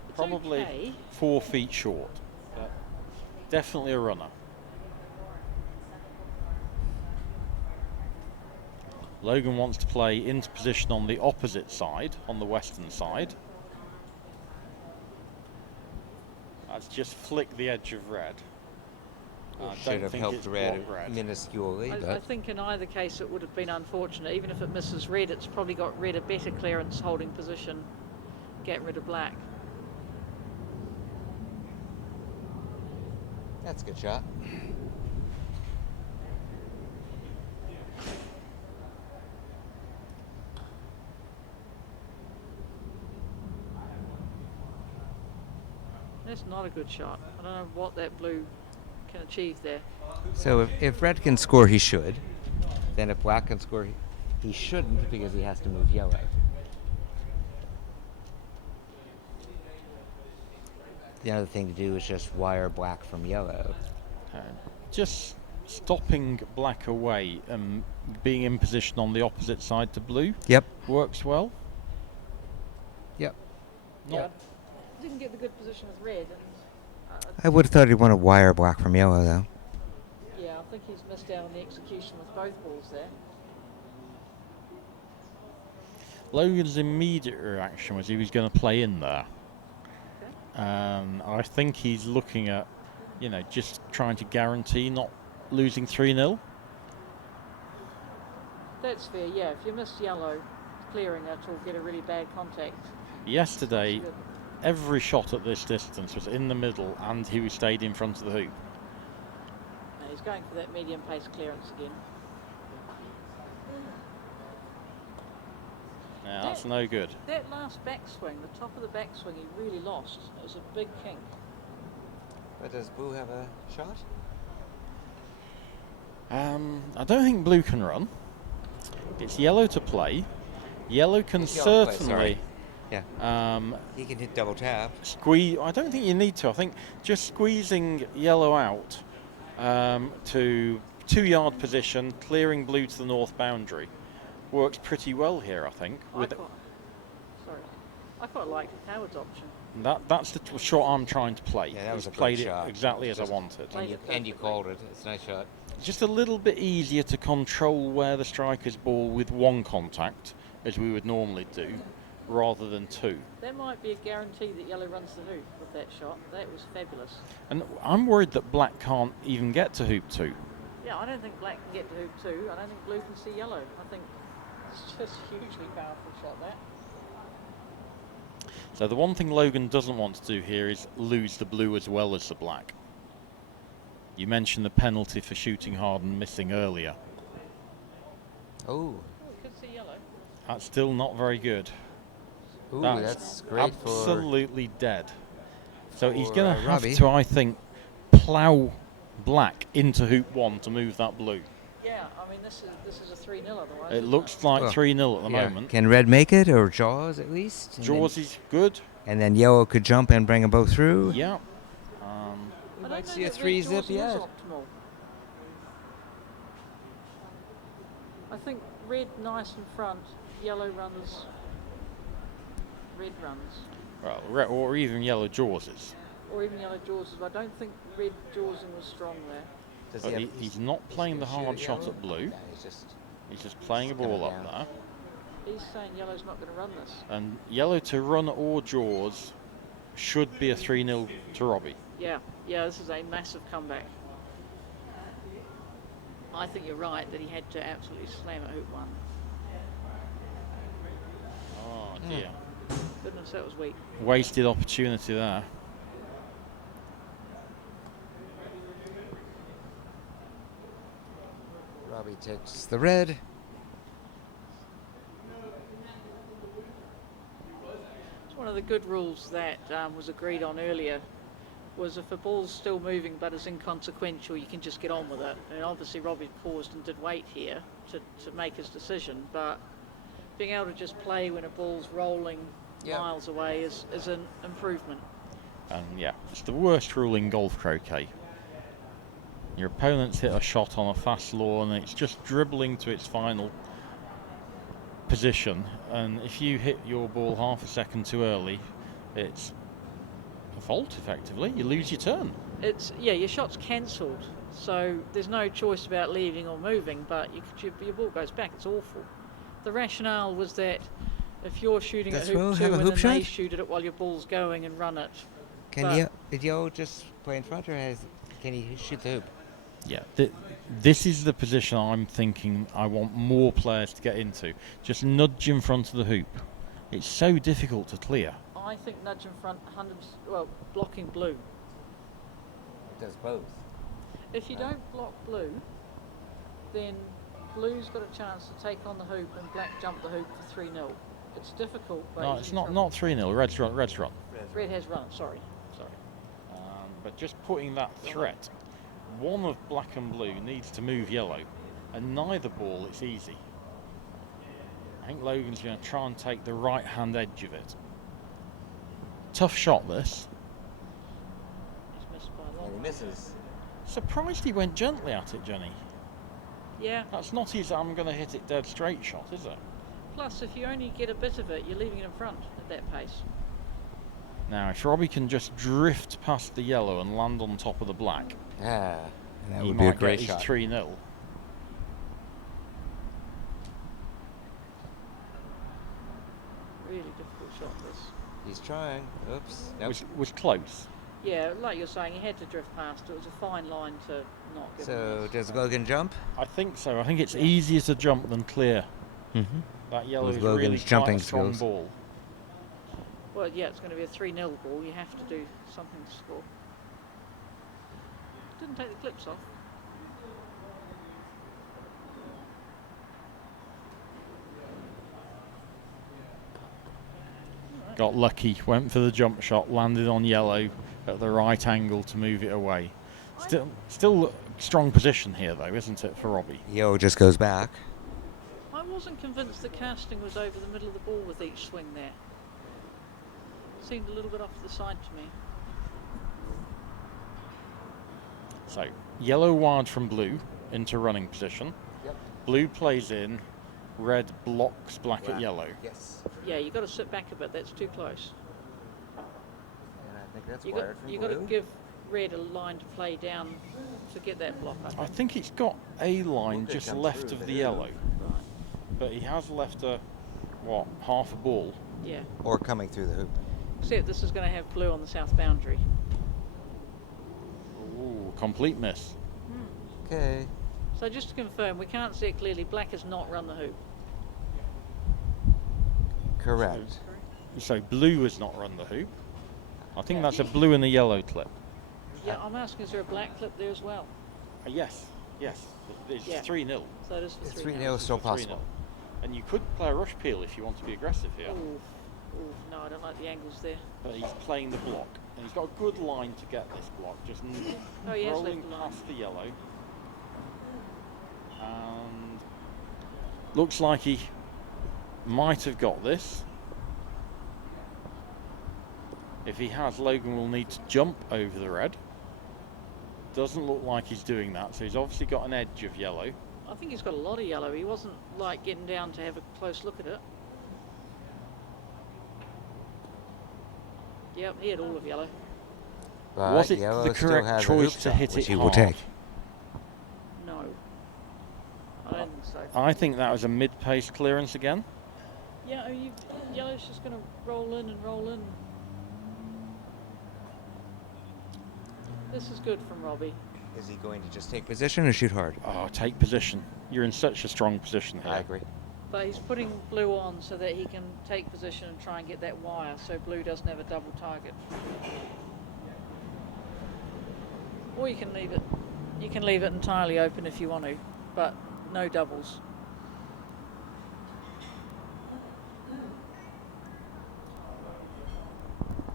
It's Probably okay. 4 feet short. But definitely a runner. Logan wants to play into position on the opposite side, on the western side. That's just flick the edge of red. I Should don't have think helped it's red blocked red. minusculely, I but think in either case it would have been unfortunate. Even if it misses red, it's probably got red a better clearance holding position. Get rid of black. that's a good shot. That's not a good shot. I don't know what that blue can achieve there. So if red can score, he should. Then if black can score, he shouldn't because he has to move yellow. The other thing to do is just wire black from yellow. Just stopping black away and being in position on the opposite side to blue Yep. works well. Yep. Yeah, didn't get the good position with red, and I would have thought he'd want to wire black from yellow, though. yeah, I think he's missed out on the execution with both balls there. Logan's immediate reaction was he was going to play in there. Okay. I think he's looking at, just trying to guarantee not losing 3-0. That's fair, yeah. If you miss yellow, clearing it will get a really bad contact. Yesterday, Good. every shot at this distance was in the middle and he was stayed in front of the hoop. And he's going for that medium pace clearance again. Yeah, that's no good. That last backswing, the top of the backswing, he really lost. It was a big kink. But does blue have a shot? I don't think blue can run. It's yellow to play. Yellow can It's yellow to play, certainly sorry. He can hit double tap. squeeze. I don't think you need to. I think just squeezing yellow out to 2-yard position, clearing blue to the north boundary, works pretty well here. I think. I quite liked Howard's option. That's the shot I'm trying to play. Yeah, that was He's a great played shot. it exactly as I Just- wanted. Played it And you perfectly. called it. It's a nice shot. Just a little bit easier to control where the striker's ball with one contact, as we would normally do, rather than 2. That might be a guarantee that yellow runs the hoop with that shot. That was fabulous. And I'm worried that black can't even get to hoop 2. Yeah, I don't think black can get to hoop 2. I don't think blue can see yellow. I think it's just a hugely powerful shot, that. So the one thing Logan doesn't want to do here is lose the blue as well as the black. You mentioned the penalty for shooting hard and missing earlier. Oh. Oh, could see yellow. That's still not very good. Ooh, That's that's great absolutely dead. So he's for, going to have Robbie. to, I think, plough black into hoop 1 to move that blue. Yeah, I mean, this is a 3-0 otherwise. It isn't looks like Well, 3-0 at the Yeah. moment. Can red make it, or Jaws at least? And Jaws is good. and then yellow could jump and bring them both through. Yeah. We I don't might know see a that red 3-zip Jaws is yet. optimal. I think red nice in front, yellow runs, red runs, Well, or even yellow Jawses. or even yellow Jaws. I don't think red Jawsing was strong there. Does But have- he's not playing the gonna shoot hard at shot yellow? at blue. Yeah, he's just He's just playing a Just coming ball up down. there. He's saying yellow's not going to run this. And yellow to run or Jaws should be a 3-0 to Robbie. Yeah, this is a massive comeback. I think you're right that he had to absolutely slam at hoop 1. Oh dear. Goodness, that was weak. Wasted opportunity there. Robbie takes the red. It's one of the good rules that was agreed on earlier, was if a ball's still moving but is inconsequential, you can just get on with it. And obviously Robbie paused and did wait here to make his decision, but being able to just play when a ball's rolling miles away is an improvement. And yeah, it's the worst rule in golf croquet. Your opponent's hit a shot on a fast lawn and it's just dribbling to its final position, and if you hit your ball half a second too early, it's a fault effectively. You lose your turn. Your shot's cancelled, so there's no choice about leaving or moving, but your ball goes back. It's awful. The rationale was that if you're shooting at hoop 2 and then they shoot at it while your ball's going and run it. Did Yo just play in front, or can he shoot the hoop? Yeah, this is the position I'm thinking I want more players to get into. Just nudge in front of the hoop. It's so difficult to clear. I think nudge in front, blocking blue. It does both. If you don't block blue, then blue's got a chance to take on the hoop and black jump the hoop for 3-0. It's difficult, but No, it's not 3-0. Red's run. Red has run. Sorry. But just putting that threat, one of black and blue needs to move yellow, and neither ball it's easy. I think Logan's going to try and take the right hand edge of it. Tough shot this. He's missed by a lot. And he misses. Surprised he went gently at it, Jenny. Yeah. That's not his I'm going to hit it dead straight shot, is it? Plus, if you only get a bit of it, you're leaving it in front at that pace. Now, if Robbie can just drift past the yellow and land on top of the black, that he would be a might great get shot. his 3-0. Really difficult shot, this. He's trying. Oops. Nope. Was close. Yeah, like you're saying, he had to drift past. It was a fine line to not give him So this. does Logan jump? I think so. I think it's easier to jump than clear. Mm-hmm. That yellow With is Logan's really jumping quite a strong skills. ball. Well, yeah, it's going to be a 3-0 ball. You have to do something to score. Didn't take the clips off. Got lucky, went for the jump shot, landed on yellow at the right angle to move it away. Still strong position here though, isn't it, for Robbie? Yo just goes back. I wasn't convinced the casting was over the middle of the ball with each swing there. Seemed a little bit off to the side to me. So, yellow wired from blue into running position. Yep. Blue plays in, red blocks black at yellow. Yes. Yeah, you've got to sit back a bit. That's too close. And I think that's You wired from got to blue. give red a line to play down to get that block. I think it's got a line Could just come left through of the there. yellow, Right. but he has left half a ball. Yeah. Or coming through the hoop. Except this is going to have blue on the south boundary. Ooh, complete miss. Okay. So just to confirm, we can't see it clearly. Black has not run the hoop. Correct. So blue has not run the hoop. I think that's a blue and a yellow clip. Yeah, I'm asking, is there a black clip there as well? Yes. It's Yeah. 3-0. So it is for It's 3 3-0 still It's 3-0. possible. And you could play a rush peel if you want to be aggressive here. Ooh, no, I don't like the angles there. But he's playing the block. And he's got a good line to get this block. Just Oh, he has rolling left the line. past the yellow. And looks like he might have got this. If he has, Logan will need to jump over the red. Doesn't look like he's doing that, so he's obviously got an edge of yellow. I think he's got a lot of yellow. He wasn't like getting down to have a close look at it. Yep, he had all of yellow. But Was it yellow the still correct has a choice hoop to shot, hit which it he will half? take. No. I don't think so. I think that was a mid-pace clearance again. Yeah, yellow's just going to roll in and roll in. This is good from Robbie. Is he going to just take position or shoot hard? Oh, take position. You're in such a strong position here. I agree. But he's putting blue on so that he can take position and try and get that wire so blue doesn't have a double target. Or you can leave it entirely open if you want to, but no doubles.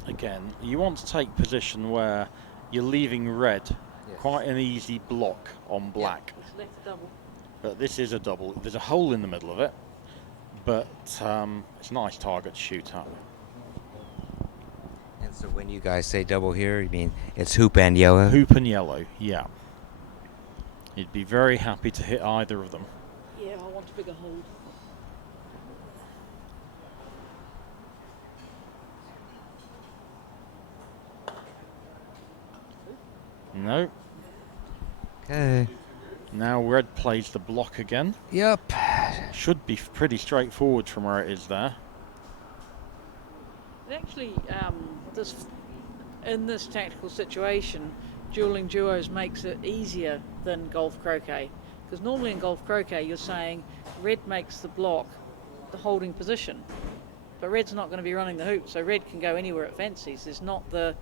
Again, you want to take position where you're leaving red quite an easy block on black. It's left a double. But this is a double. There's a hole in the middle of it, but it's a nice target to shoot at. And so when you guys say double here, you mean it's hoop and yellow? Hoop and yellow, yeah. You'd be very happy to hit either of them. Yeah, I want a bigger hold. No. Okay. Now red plays the block again. Yep. Should be pretty straightforward from where it is there. Actually, in this tactical situation, dueling duos makes it easier than golf croquet. Because normally in golf croquet, you're saying red makes the block the holding position. But red's not going to be running the hoop, so red can go anywhere it fancies. There's not the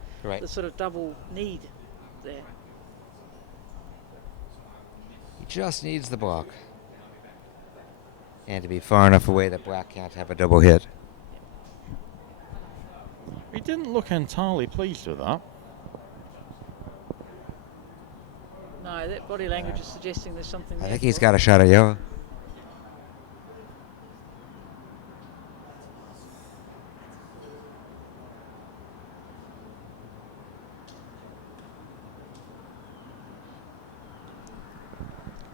sort of double need there. He just needs the block. And to be far enough away that black can't have a double hit. He didn't look entirely pleased with that. No, that body language is suggesting there's something there. I think he's got a shot of yellow.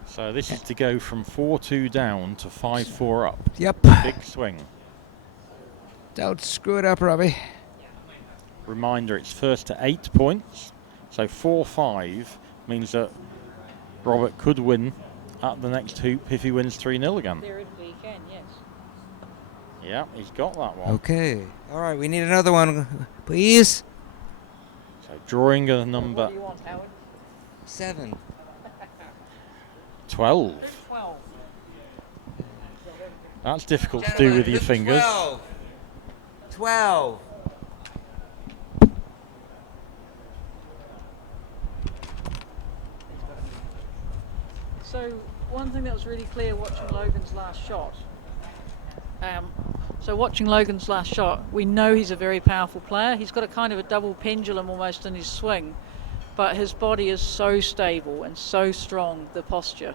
So this is to go from 4-2 down to 5-4 up. Yep. Big swing. Don't screw it up, Robbie. Reminder, it's first to 8 points. So 4-5 means that Robert could win at the next hoop if he wins 3-0 again. Theoretically he can, yes. Yeah, he's got that one. Okay. All right, we need another one, please. So drawing a What number do you want, Howard? 7. 12. 12. That's difficult to do with your fingers. 12. So one thing that was really clear watching Logan's last shot. Watching Logan's last shot, we know he's a very powerful player. He's got a kind of a double pendulum almost in his swing, but his body is so stable and so strong, the posture.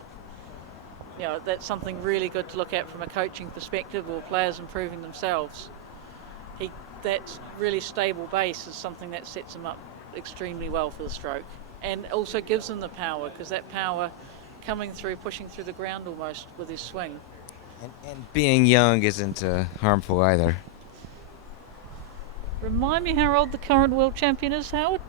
You know, that's something really good to look at from a coaching perspective or players improving themselves. That really stable base is something that sets him up extremely well for the stroke, and also gives him the power, because that power coming through, pushing through the ground almost with his swing. And being young isn't harmful either. Remind me how old the current world champion is, Howard?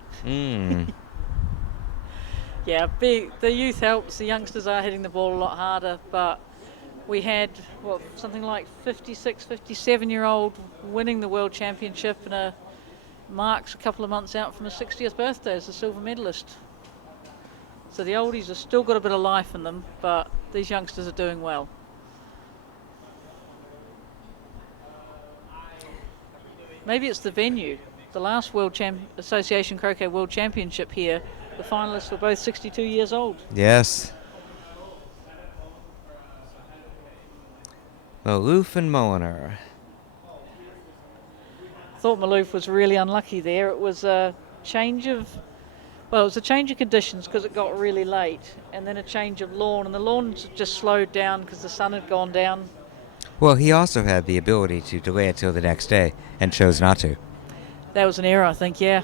Yeah, the youth helps. The youngsters are hitting the ball a lot harder, but we had, something like 56, 57-year-old winning the world championship, and Mark's a couple of months out from his 60th birthday as a silver medalist. So the oldies have still got a bit of life in them, but these youngsters are doing well. Maybe it's the venue. The last Association Croquet World Championship here, the finalists were both 62 years old. Yes. Maloof and Moliner. I thought Maloof was really unlucky there. It was a change of conditions because it got really late, and then a change of lawn, and the lawn just slowed down because the sun had gone down. Well, he also had the ability to delay it till the next day and chose not to. That was an error, I think, yeah.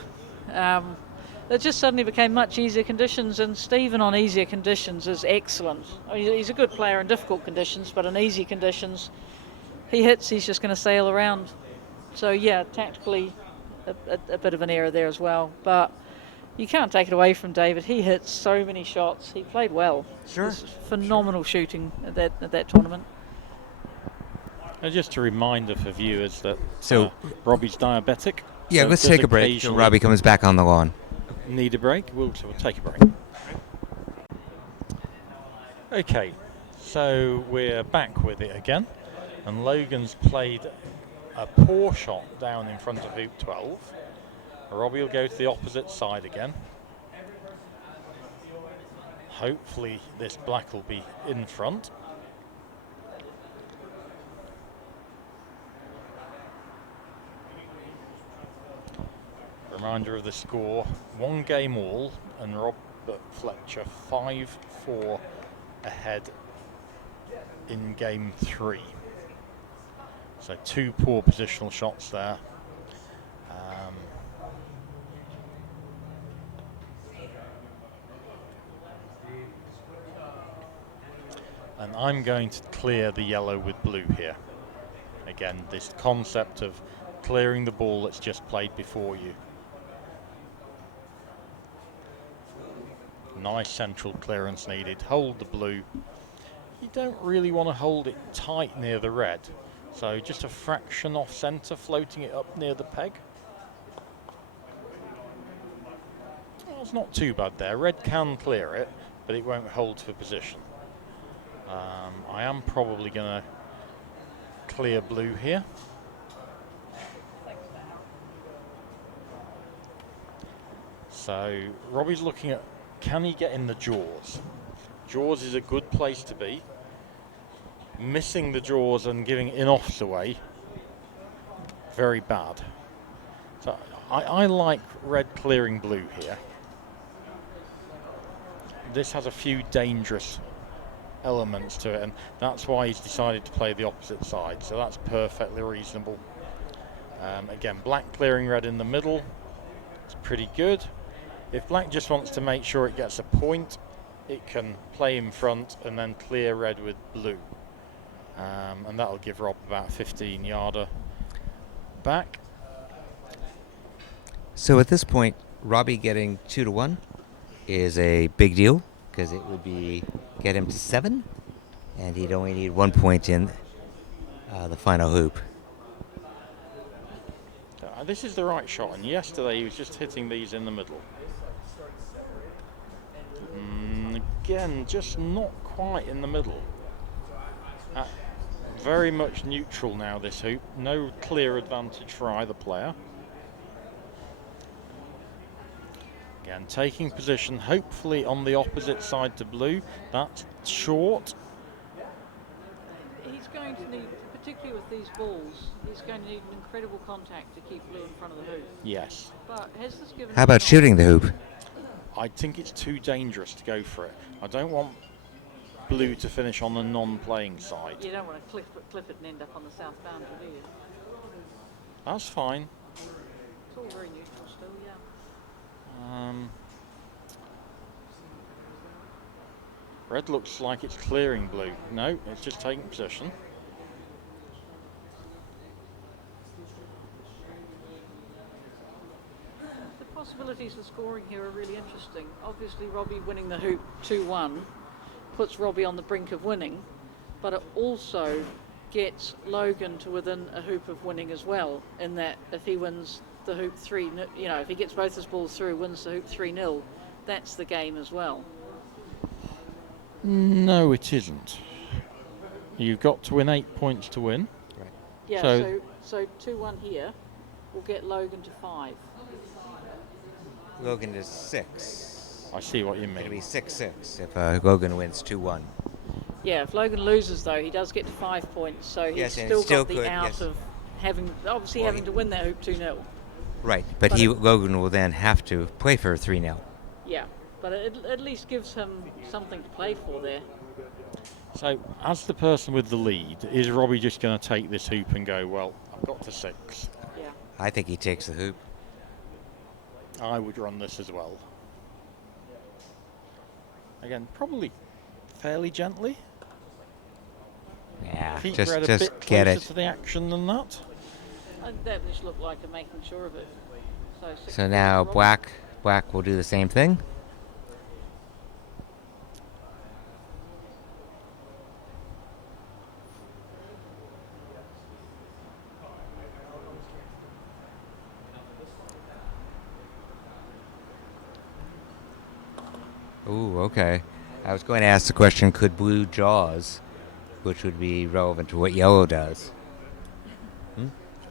It just suddenly became much easier conditions, and Stephen on easier conditions is excellent. I mean, he's a good player in difficult conditions, but in easy conditions, he hits, he's just going to sail around. So, yeah, tactically, a bit of an error there as well. But you can't take it away from David. He hit so many shots. He played well. Sure. Phenomenal shooting at that tournament. Just a reminder for viewers that Robbie's diabetic. Yeah, so let's take a break till Robbie comes back on the lawn. Need a break? We'll take a break. Okay, so we're back with it again, and Logan's played a poor shot down in front of hoop 12. Robbie will go to the opposite side again. hopefully this black will be in front. Reminder of the score, 1 game all, and Robert Fletcher 5-4 ahead in game 3. So 2 poor positional shots there. And I'm going to clear the yellow with blue here. Again, this concept of clearing the ball that's just played before you. Nice central clearance needed. Hold the blue. You don't really want to hold it tight near the red. So just a fraction off centre, floating it up near the peg. Well, it's not too bad there. Red can clear it, but it won't hold for position. I am probably going to clear blue here. So Robbie's looking at, can he get in the jaws? Jaws is a good place to be. Missing the jaws and giving in-offs away, very bad. So I like red clearing blue here. This has a few dangerous elements to it, and that's why he's decided to play the opposite side, so that's perfectly reasonable. Again, black clearing red in the middle, it's pretty good. If black just wants to make sure it gets a point, it can play in front and then clear red with blue, and that'll give Rob about 15-yarder back. So at this point, Robbie getting 2-1 is a big deal, because it would be get him to 7, and he'd only need 1 point in the final hoop. This is the right shot, and yesterday he was just hitting these in the middle. Again, just not quite in the middle. Very much neutral now, this hoop. No clear advantage for either player. Again, taking position, hopefully on the opposite side to blue. That's short. He's going to need, particularly with these balls, he's going to need an incredible contact to keep blue in front of the hoop. Yes. But has this given How about shooting the hoop? I think it's too dangerous to go for it. I don't want blue to finish on the non-playing side. You don't want to clip it and end up on the south boundary, do you? That's fine. It's all very neutral still, yeah. Red looks like it's clearing blue. No, it's just taking position. The possibilities for scoring here are really interesting. Obviously, Robbie winning the hoop 2-1 puts Robbie on the brink of winning, but it also gets Logan to within a hoop of winning as well, in that if he wins the hoop 3, you know, if he gets both his balls through, wins the hoop 3-0, that's the game as well. No, it isn't. You've got to win 8 points to win. Right. Yeah, so 2-1 here will get Logan to 5. Logan is 6. I see what you It'll be mean. 6-6 if Logan wins 2-1. Yeah, if Logan loses though, he does get to 5 points, so he's Yes, and still it's still got the good, out yes. of having to win that hoop 2-0. Right, but Logan will then have to play for 3-0. Yeah, but it at least gives him something to play for there. So, as the person with the lead, is Robbie just going to take this hoop and go, well, I've got to 6? Yeah. I think he takes the hoop. I would run this as well. Again, probably fairly gently. Yeah, Keep just Red a get bit closer it. to the action than that. And that just looked like a making sure of it. So now Robbie. black will do the same thing. Ooh, okay. I was going to ask the question, could blue jaws, which would be relevant to what yellow does.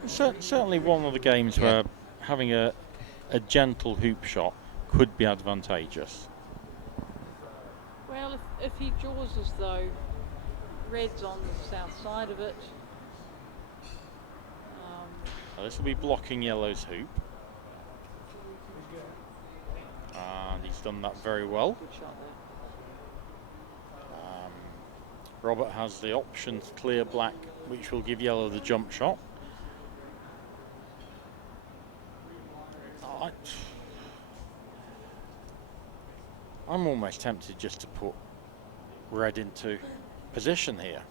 Certainly one of the games Yeah. where having a gentle hoop shot could be advantageous. Well, if he draws as though red's on the south side of it, Now this will be blocking yellow's hoop. And he's done that very well. good shot there. Robert has the option to clear black, which will give yellow the jump shot. I'm almost tempted just to put red into position here.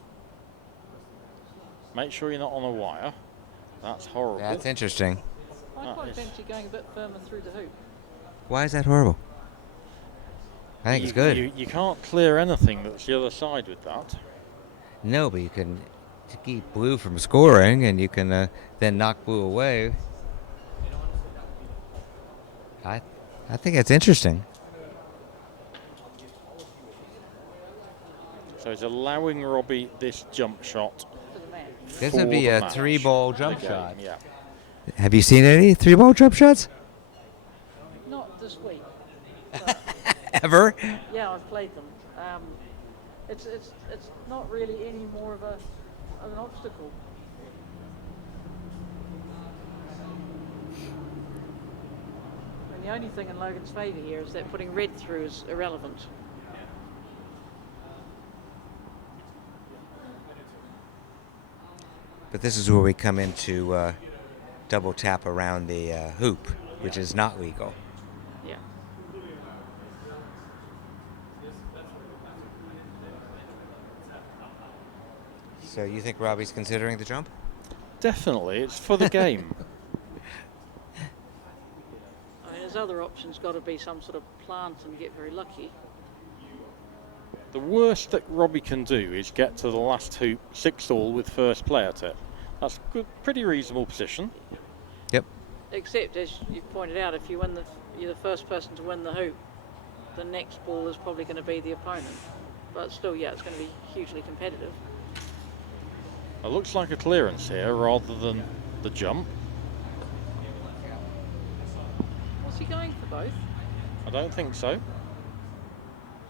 Make sure you're not on a wire. That's horrible. That's interesting. I quite fancy going a bit firmer through the hoop. Why is that horrible? I think it's good. You can't clear anything that's the other side with that. No, but you can keep blue from scoring, and you can then knock blue away. I think it's interesting. So he's allowing Robbie this jump shot. For the man. This for would be the a match. 3-ball jump Okay, shot. Yeah. Have you seen any 3-ball jump shots? Not this week. Ever? Yeah, I've played them. It's not really any more of an obstacle. And the only thing in Logan's favour here is that putting red through is irrelevant. But this is where we come into double tap around the hoop, which is not legal. Yeah. So you think Robbie's considering the jump? Definitely, it's for the game. I mean, his other option's got to be some sort of plant and get very lucky. The worst that Robbie can do is get to the last hoop 6-all with first player tip. That's a good, pretty reasonable position. Yep. Except, as you pointed out, if you're the first person to win the hoop, the next ball is probably going to be the opponent. But still, yeah, it's going to be hugely competitive. It looks like a clearance here rather than the jump. What's he going for both? I don't think so.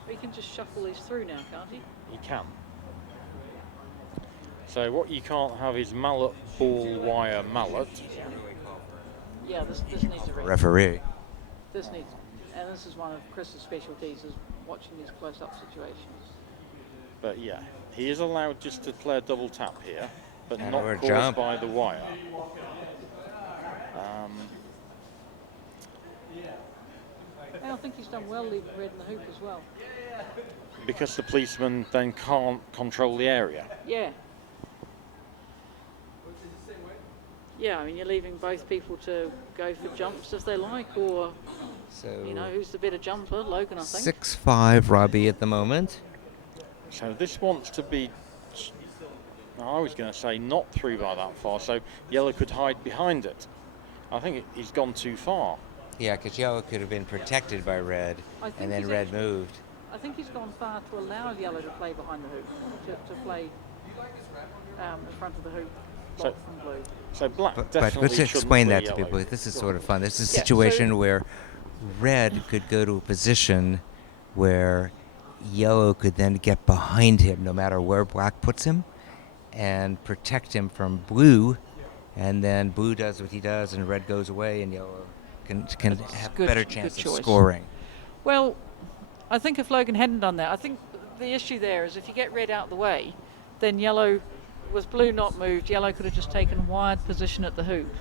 He can just shuffle these through now, can't he? He can. So what you can't have is mallet, ball, wire, mallet. Yeah, this needs a ring. Referee. This needs, and this is one of Chris's specialties, is watching these close-up situations. But yeah, he is allowed just to play a double tap here, but And not or a caused jump. by the wire. And I think he's done well leaving red in the hoop as well. Because the policeman then can't control the area. Yeah. Yeah, I mean, you're leaving both people to go for jumps if they like, or, So you know, who's the better jumper? Logan, I think. 6-5 Robbie at the moment. So this wants to be, I was going to say not through by that far, so yellow could hide behind it. I think he's gone too far. Yeah, because yellow could have been protected by red, I think and then he's red actually- moved. I think he's gone far to allow yellow to play behind the hoop, to play in front of the hoop, block from blue. So black But definitely let's shouldn't explain play that to yellow. people. This is sort of fun. This is a Yeah, situation so- where red could go to a position where yellow could then get behind him no matter where black puts him and protect him from blue, and then blue does what he does and red goes away and yellow can have good- better good chance of choice. scoring. Well, I think if Logan hadn't done that, I think the issue there is if you get red out of the way, then yellow, with blue not moved, yellow could have just taken wide position at the hoop.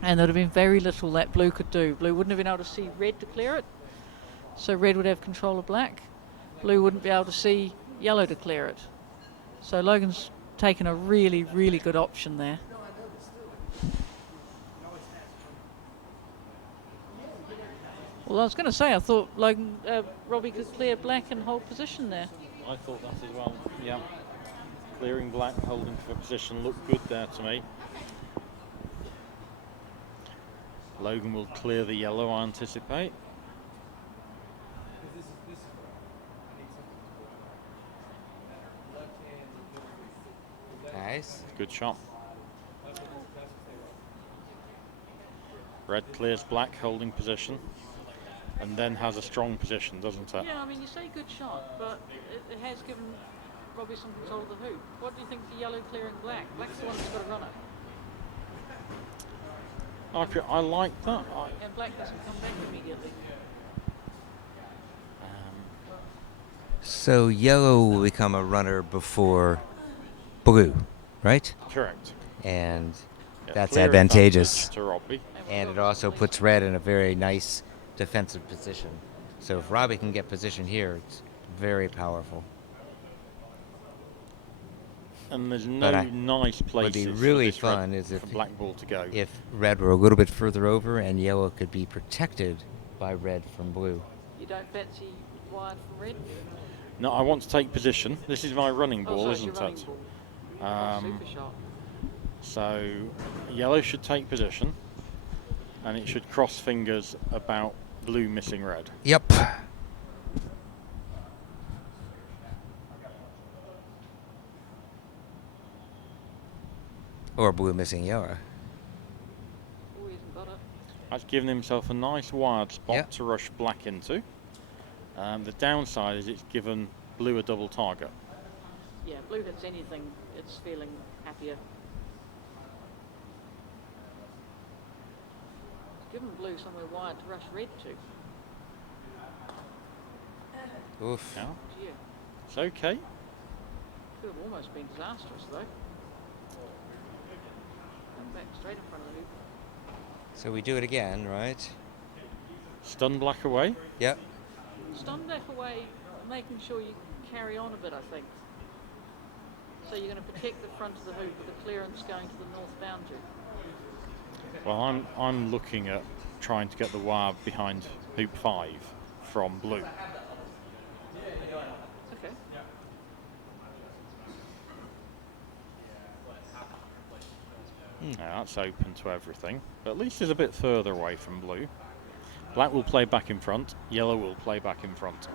And there would have been very little that blue could do. Blue wouldn't have been able to see red to clear it, so red would have control of black. Blue wouldn't be able to see yellow to clear it. So Logan's taken a really, really good option there. Well, I was going to say, I thought Robbie could clear black and hold position there. I thought that as well, yeah. Clearing black, holding for position looked good there to me. Logan will clear the yellow, I anticipate. Nice. Good shot. Red clears black, holding position. and then has a strong position, doesn't it? Yeah, I mean, you say good shot, but it has given Robbie some control of the hoop. What do you think for yellow clearing black? Black's the one that's got to run it. I like that. And black doesn't come back immediately. So yellow will become a runner before blue, right? Correct. And Yeah, that's clear advantageous. advantage to Robbie. And it also puts red in a very nice defensive position. So if Robbie can get position here, it's very powerful. And there's But no I- nice What'd places be for really this red- fun is for black ball to go. if red were a little bit further over and yellow could be protected by red from blue. You don't fancy wide from red? No, I want to take position. This is my running ball, sorry, it's your isn't running it? ball. Super shot. So yellow should take position, and it should cross fingers about blue missing red. Yep. Or blue missing yellow. Oh, he hasn't got it. That's given himself a nice wide spot Yep. to rush black into. The downside is it's given blue a double target. Yeah, blue hits anything, it's feeling happier. It's given blue somewhere wide to rush red to. Oof. Yeah, Gee, it's okay. could have almost been disastrous though. Come back straight in front of the hoop. So we do it again, right? Stun black away. Yep. Stun back away, making sure you carry on a bit, I think. So you're going to protect the front of the hoop with the clearance going to the north boundary. Well, I'm looking at trying to get the wire behind hoop 5 from blue. Okay. Now that's open to everything, but at least it's a bit further away from blue. Black will play back in front, yellow will play back in front.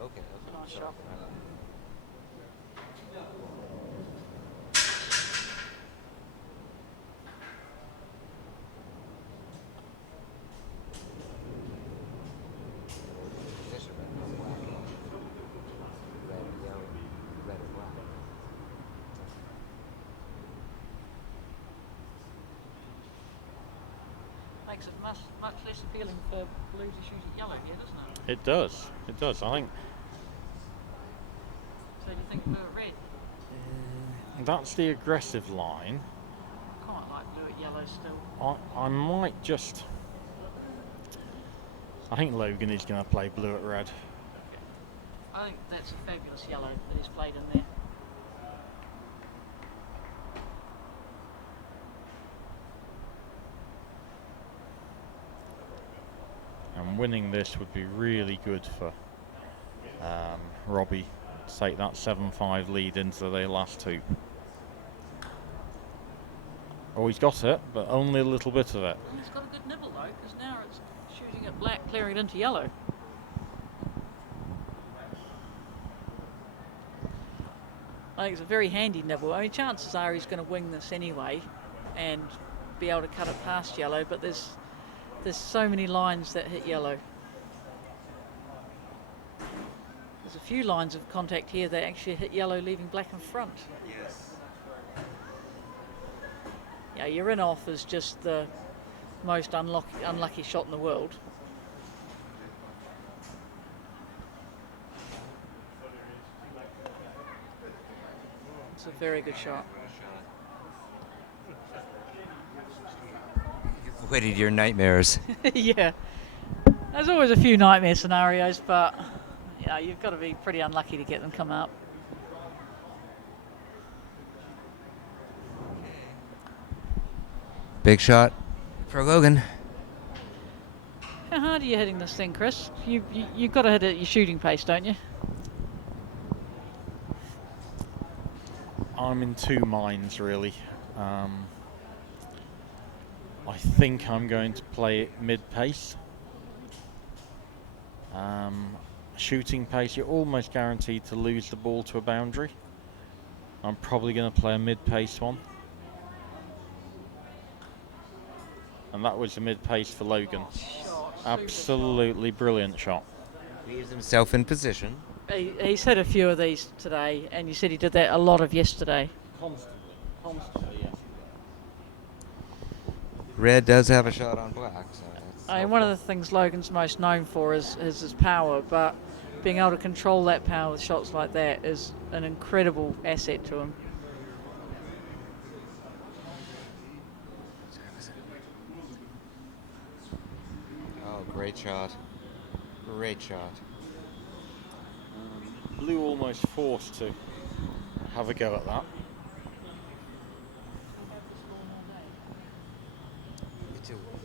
Okay. Nice shot. Makes it much less appealing for blue to shoot at yellow here, doesn't it? It does. It does. I think So do you think blue at red? that's the aggressive line. I quite like blue at yellow still. I might just. I think Logan is going to play blue at red. I think that's a fabulous yellow that he's played in there. And winning this would be really good for Robbie to take that 7-5 lead into the last hoop. Oh, he's got it, but only a little bit of it. And he's got a good nibble though, because now it's shooting at black, clearing it into yellow. I think it's a very handy nibble. I mean, chances are he's going to wing this anyway and be able to cut it past yellow, but there's so many lines that hit yellow. There's a few lines of contact here that actually hit yellow, leaving black in front. Yes. Yeah, your in off is just the most unlucky shot in the world. It's a very good shot. You've avoided your nightmares. Yeah, there's always a few nightmare scenarios, but yeah, you've got to be pretty unlucky to get them come up. Big shot for Logan. How hard are you hitting this thing, Chris? You've got to hit it at your shooting pace, don't you? I'm in two minds, really. I think I'm going to play it mid-pace. Shooting pace, you're almost guaranteed to lose the ball to a boundary. I'm probably going to play a mid-pace one. And that was the mid-pace for Logan. Absolutely brilliant shot. Leaves himself in position. He's had a few of these today, and you said he did that a lot of yesterday. Constantly, yes. Red does have a shot on black, so that's I mean, one of the things Logan's most known for is his power, but being able to control that power with shots like that is an incredible asset to him. Oh, great shot. Great shot. Blue almost forced to have a go at that.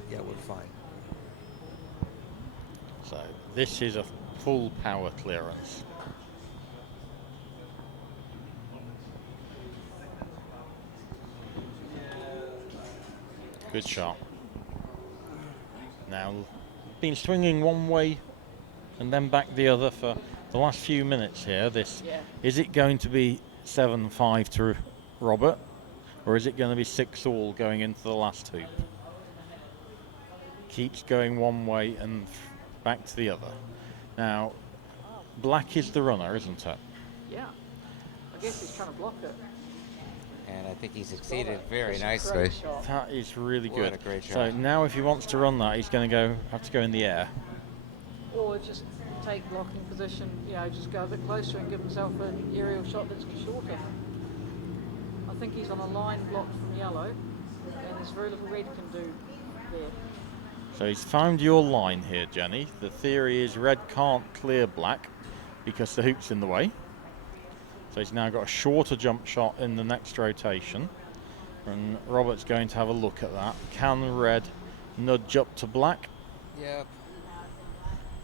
Yeah, we're fine. So this is a full power clearance. Good shot. Now, been swinging one way and then back the other for the last few minutes here. Is it going to be 7-5 to Robert, or is it going to be 6-all going into the last hoop? Keeps going one way and back to the other. Now, black is the runner, isn't it? Yeah. I guess he's trying to block it. And I think he succeeded very nicely. That is really good. What a great shot. So now if he wants to run that, he's going to have to go in the air. Or just take blocking position, just go a bit closer and give himself an aerial shot that's shorter. I think he's on a line blocked from yellow, and there's very little red can do there. So he's found your line here, Jenny. The theory is red can't clear black because the hoop's in the way. So he's now got a shorter jump shot in the next rotation. And Robert's going to have a look at that. Can red nudge up to black? Yep.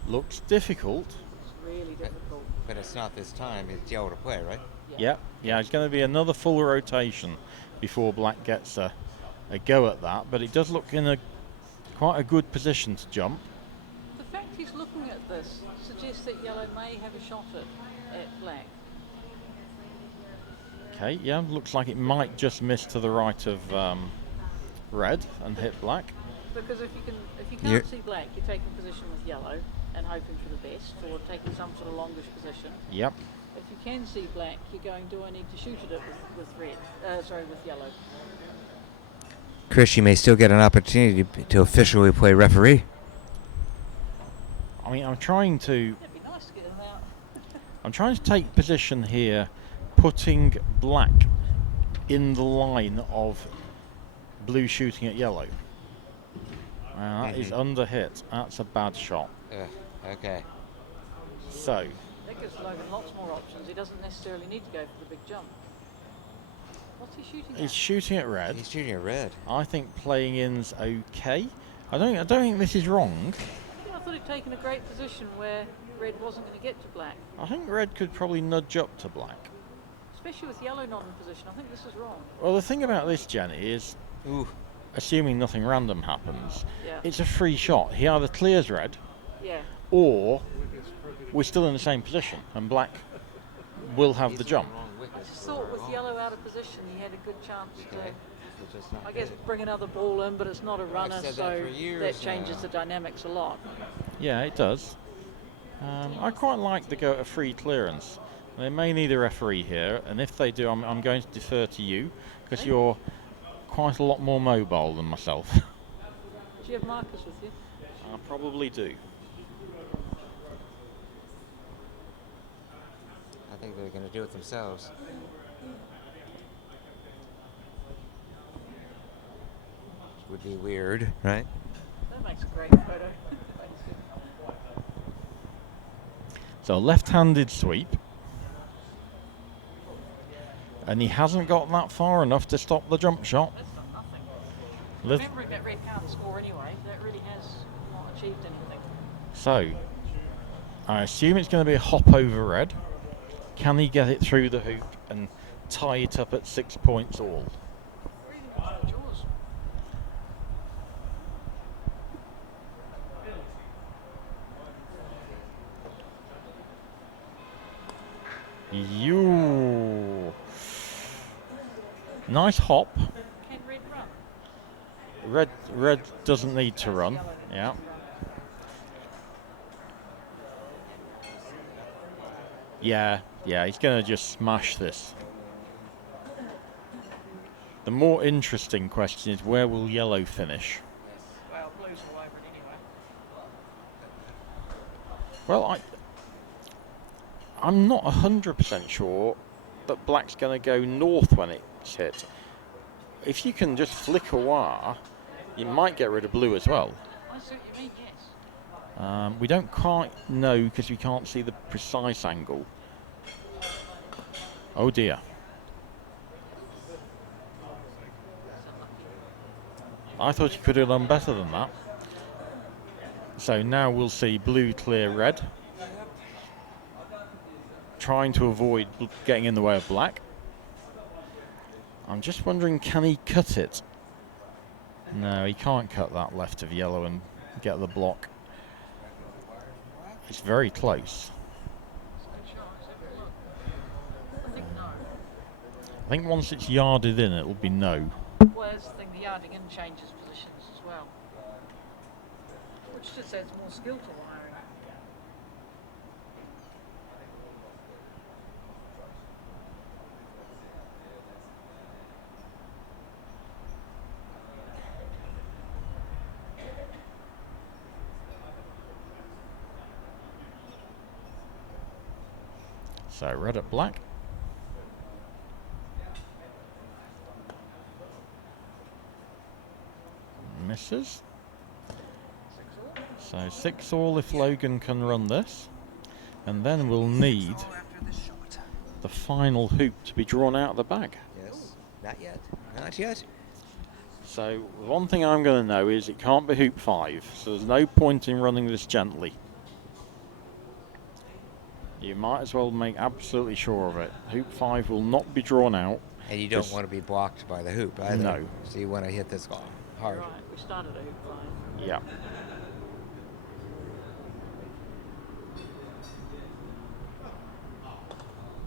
Looks difficult. It's really difficult. But it's not this time. It's yellow to play, right? Yep. Yeah, it's going to be another full rotation before black gets a go at that. But it does look in quite a good position to jump. The fact he's looking at this suggests that yellow may have a shot at black. Okay, yeah, looks like it might just miss to the right of red and hit black. Because if you can't see black, you're taking position with yellow and hoping for the best, or taking some sort of longish position. Yep. If you can see black, you're going, do I need to shoot at it with yellow? Chris, you may still get an opportunity to officially play referee. I mean, I'm trying to It'd be nice to get him out. I'm trying to take position here, putting black in the line of blue shooting at yellow. That is under hit. That's a bad shot. Okay. So That gives Logan lots more options. He doesn't necessarily need to go for the big jump. What's he shooting he's at? shooting at red. He's shooting a red. I think playing in's okay. I don't think this is wrong. I thought he'd taken a great position where red wasn't going to get to black. I think red could probably nudge up to black. Especially with yellow not in position. I think this is wrong. Well, the thing about this, Jenny, is assuming nothing random happens, Yeah. it's a free shot. He either clears red, Yeah. or we're still in the same position, and black will have the jump. I just thought with yellow out of position, he had a good chance to, I guess, bring another ball in, but it's not a runner, said that so for years that changes the dynamics a lot. Yeah, it does. I quite like the go at a free clearance. They may need a referee here, and if they do, I'm going to defer to you, because you're quite a lot more mobile than myself. Do you have markers with you? I probably do. I think they're going to do it themselves. Which would be weird, right? That makes a great photo. So left-handed sweep. And he hasn't got that far enough to stop the jump shot. That's not nothing. Liv- Remembering that red can't score anyway, that really has not achieved anything. So, I assume it's going to be a hop over red. Can he get it through the hoop and tie it up at 6 points all? Or even just the jaws. You. Nice hop. Can red run? Red doesn't need to run. Yeah. Yeah, he's going to just smash this. The more interesting question is, where will yellow finish? Well, blue's all over it anyway. Well, I'm not 100% sure that black's going to go north when it's hit. If you can just flick a wire, you might get rid of blue as well. I see what you mean, yes. We don't quite know because we can't see the precise angle. Oh dear. I thought you could have done better than that. So now we'll see blue clear red. Trying to avoid getting in the way of black. I'm just wondering, can he cut it? No, he can't cut that left of yellow and get the block. It's very close. I think once it's yarded in, it'll be no. Well, that's the thing, the yarding in changes positions as well. Which just adds more skill to wiring. So red at black. Misses. So 6-all if Logan can run this. And then we'll need the final hoop to be drawn out of the bag. Yes. Not yet. Not yet. So one thing I'm going to know is it can't be hoop 5. So there's no point in running this gently. You might as well make absolutely sure of it. Hoop 5 will not be drawn out. And you don't want to be blocked by the hoop either. No. So you want to hit this hard. Right, we started at hoop 5. Yeah.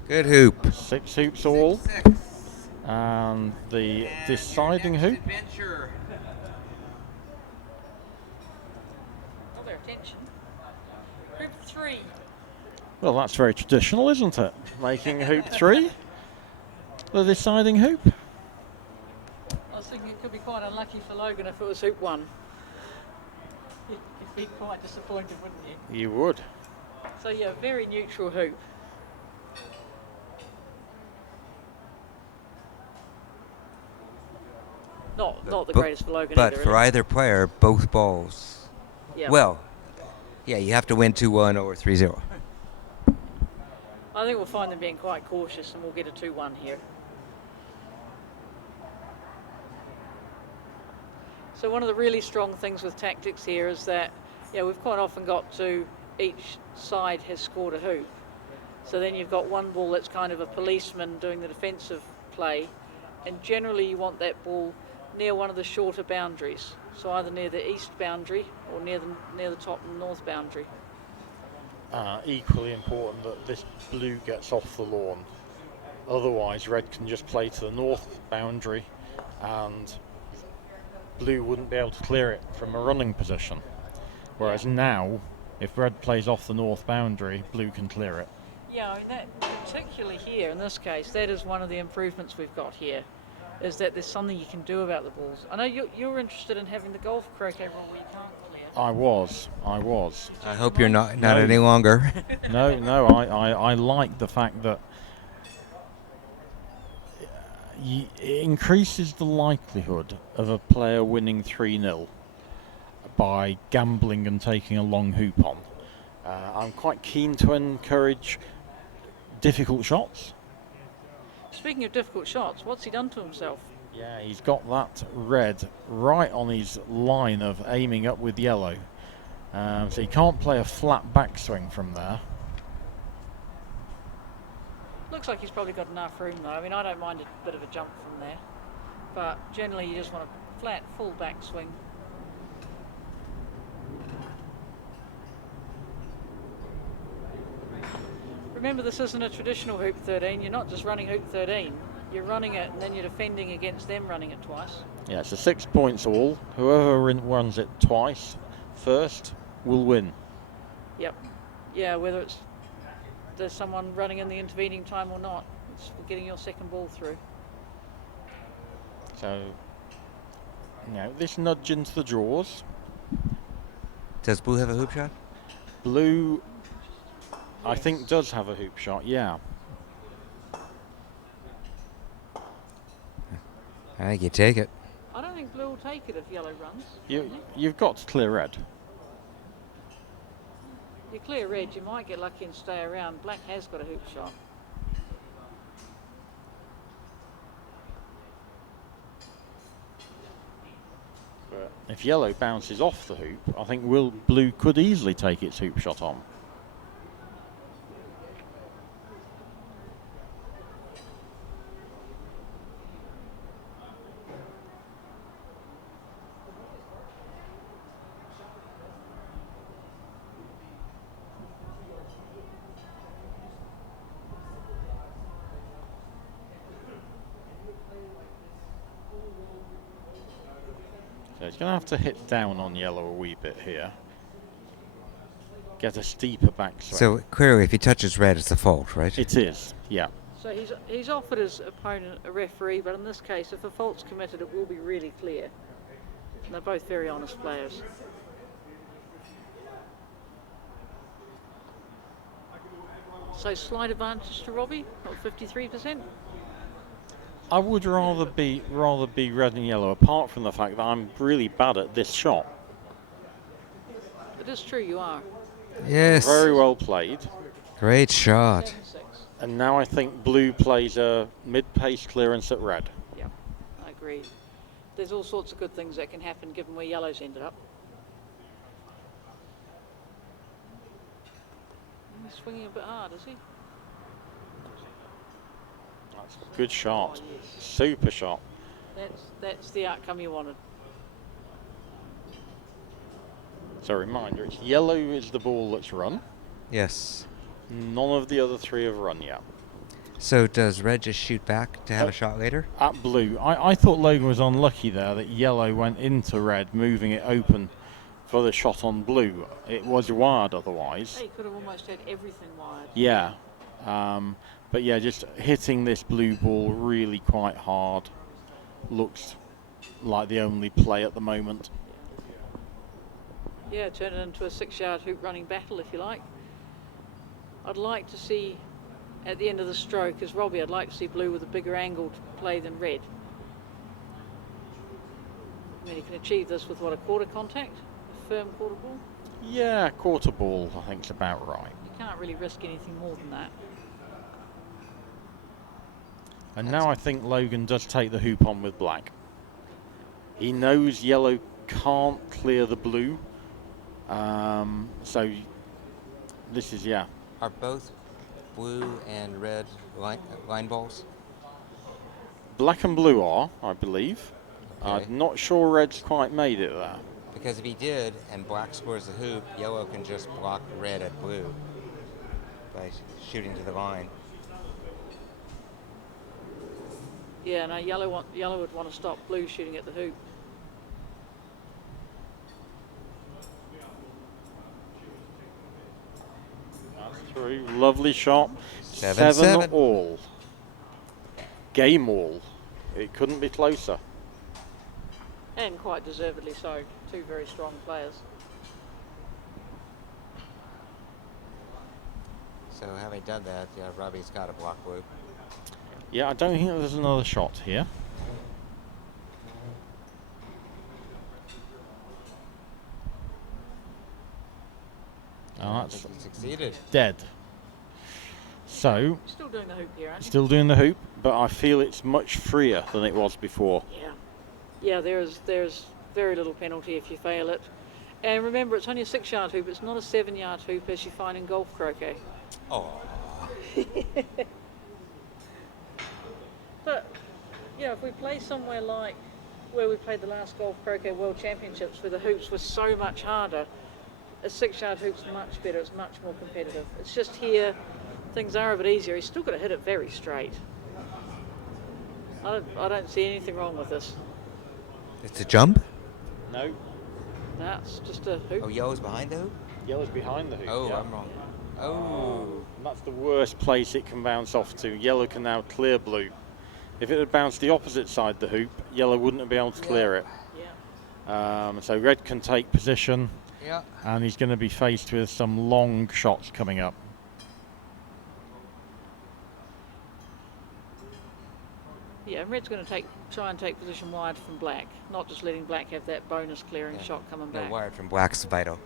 Good hoop. 6 hoops all. And the deciding hoop. Got their attention. Hoop 3. Well, that's very traditional, isn't it? Making hoop 3 the deciding hoop. I was thinking it could be quite unlucky for Logan if it was hoop 1. You'd be quite disappointed, wouldn't you? You would. So yeah, very neutral hoop. Not the greatest for Logan But either, for really. either player, both balls. Yeah. Well, yeah, you have to win 2-1 or 3-0. I think we'll find them being quite cautious and we'll get a 2-1 here. So one of the really strong things with tactics here is that, yeah, we've quite often got to each side has scored a hoop. So then you've got one ball that's kind of a policeman doing the defensive play, and generally you want that ball near one of the shorter boundaries. So either near the east boundary or near the top and north boundary. Equally important that this blue gets off the lawn. Otherwise, red can just play to the north boundary and blue wouldn't be able to clear it from a running position. Whereas now, if red plays off the north boundary, blue can clear it. Yeah, I mean, that particularly here, in this case, that is one of the improvements we've got here, is that there's something you can do about the balls. I know you're interested in having the golf croquet rule where you can't clear. I was. I hope you're not No. any longer. No, I like the fact that it increases the likelihood of a player winning 3-0 by gambling and taking a long hoop on. I'm quite keen to encourage difficult shots. Speaking of difficult shots, what's he done to himself? Yeah, he's got that red right on his line of aiming up with yellow. So he can't play a flat backswing from there. Looks like he's probably got enough room though. I mean, I don't mind a bit of a jump from there, but generally you just want a flat, full backswing. Remember, this isn't a traditional hoop 13. You're not just running hoop 13. You're running it and then you're defending against them running it twice. Yeah, it's a 6 points all. Whoever runs it twice first will win. Yep. Yeah, whether there's someone running in the intervening time or not, it's for getting your second ball through. So, this nudge into the draws. Does blue have a hoop shot? Blue, I think, does have a hoop shot, yeah. I think you take it. I don't think blue will take it if yellow runs. You've got to clear red. You clear red, you might get lucky and stay around. Black has got a hoop shot. But if yellow bounces off the hoop, I think blue could easily take its hoop shot on. So he's going to have to hit down on yellow a wee bit here. Get a steeper backswing. So clearly, if he touches red, it's a fault, right? It is, yeah. So he's offered his opponent a referee, but in this case, if a fault's committed, it will be really clear. And they're both very honest players. So slight advantage to Robbie, not 53%. I would rather be red and yellow, apart from the fact that I'm really bad at this shot. It is true, you are. Yes. Very well played. Great shot. 7-6. And now I think blue plays a mid-pace clearance at red. Yeah, I agree. There's all sorts of good things that can happen given where yellow's ended up. He's swinging a bit hard, is he? That's a good shot. Oh, yes. Super shot. That's the outcome you wanted. So reminder, it's yellow is the ball that's run. Yes. None of the other three have run yet. So does red just shoot back to have a shot later? At blue, I thought Logan was unlucky there that yellow went into red, moving it open for the shot on blue. It was wired otherwise. He could have almost had everything wired. Yeah. But yeah, just hitting this blue ball really quite hard looks like the only play at the moment. Yeah, turn it into a 6-yard hoop running battle if you like. I'd like to see at the end of the stroke, as Robbie, I'd like to see blue with a bigger angled play than red. I mean, you can achieve this with what, a quarter contact? A firm quarter ball? Yeah, quarter ball I think's about right. You can't really risk anything more than that. And now I think Logan does take the hoop on with black. He knows yellow can't clear the blue. So this is, yeah. Are both blue and red line balls? Black and blue are, I believe. Okay. I'm not sure red's quite made it there. Because if he did and black scores the hoop, yellow can just block red at blue by shooting to the line. Yeah, no, yellow would want to stop blue shooting at the hoop. That's through. Lovely shot. 7-7. all. Game all. It couldn't be closer. And quite deservedly so. Two very strong players. So having done that, yeah, Robbie's got a block blue. Yeah, I don't think there's another shot here. Oh, I that's think he succeeded. dead. So, Still doing the hoop here, aren't you? still doing the hoop, but I feel it's much freer than it was before. Yeah. Yeah, there's very little penalty if you fail it. And remember, it's only a 6-yard hoop. It's not a 7-yard hoop as you find in golf croquet. Oh. But, you know, if we play somewhere like where we played the last Golf Croquet World Championships, where the hoops were so much harder, a 6-yard hoop's much better. It's much more competitive. It's just here, things are a bit easier. He's still got to hit it very straight. I don't see anything wrong with this. It's a jump? No, That's just a hoop. Oh, yellow's behind the hoop? yellow's behind the hoop. Oh, yeah. I'm wrong. Oh. And that's the worst place it can bounce off to. Yellow can now clear blue. If it had bounced the opposite side of the hoop, yellow wouldn't have been able to clear it. Yeah. So red can take position, Yeah. and he's going to be faced with some long shots coming up. Yeah, and red's going to try and take position wide from black, not just letting black have that bonus clearing shot coming No, back. wired from black's vital.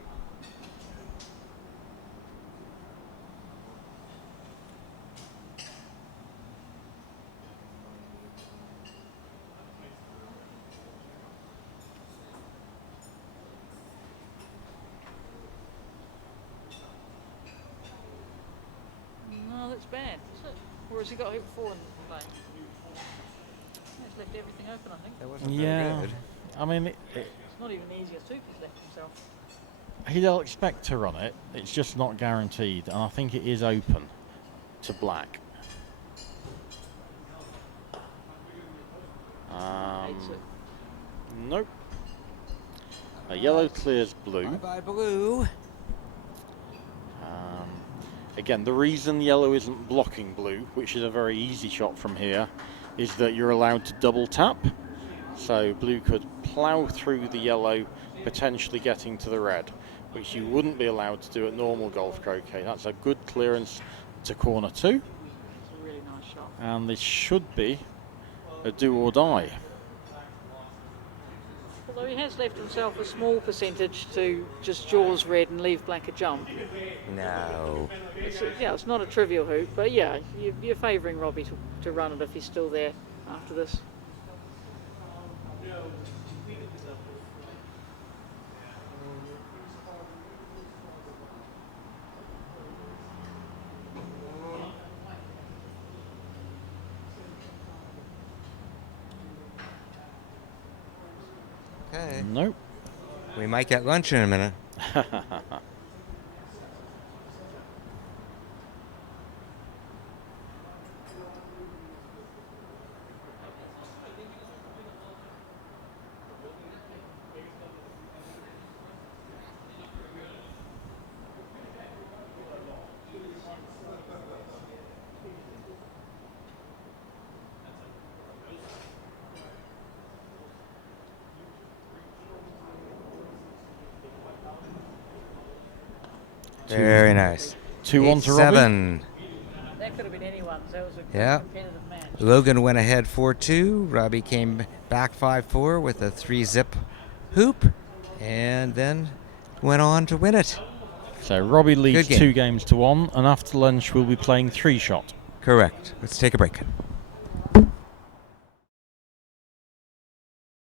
No, that's bad, is it? Or has he got hoop 4 in play? He's left everything open, I think. That wasn't Yeah, very good. I mean, It's not even the easiest hoop he's left himself. he'll expect to run it. It's just not guaranteed, and I think it is open to black. Hates it. Nope. Yellow clears blue. Bye-bye, blue. Again, the reason yellow isn't blocking blue, which is a very easy shot from here, is that you're allowed to double tap. So blue could plough through the yellow, potentially getting to the red, which you wouldn't be allowed to do at normal golf croquet. That's a good clearance to corner 2, It's a really nice shot. and this should be a do or die. Although he has left himself a small percentage to just jaws red and leave black a jump. No. It's not a trivial hoop, but yeah, you're favouring Robbie to run it if he's still there after this. Okay. Nope. We might get lunch in a minute. Very nice. 2-1 to Robbie. 8-7. That could have been anyone's. That was a Yeah. competitive match. Logan went ahead 4-2. Robbie came back 5-4 with a 3-zip hoop, and then went on to win it. So Robbie leads Good game. 2 games to 1, and after lunch we'll be playing 3-shot. Correct. Let's take a break.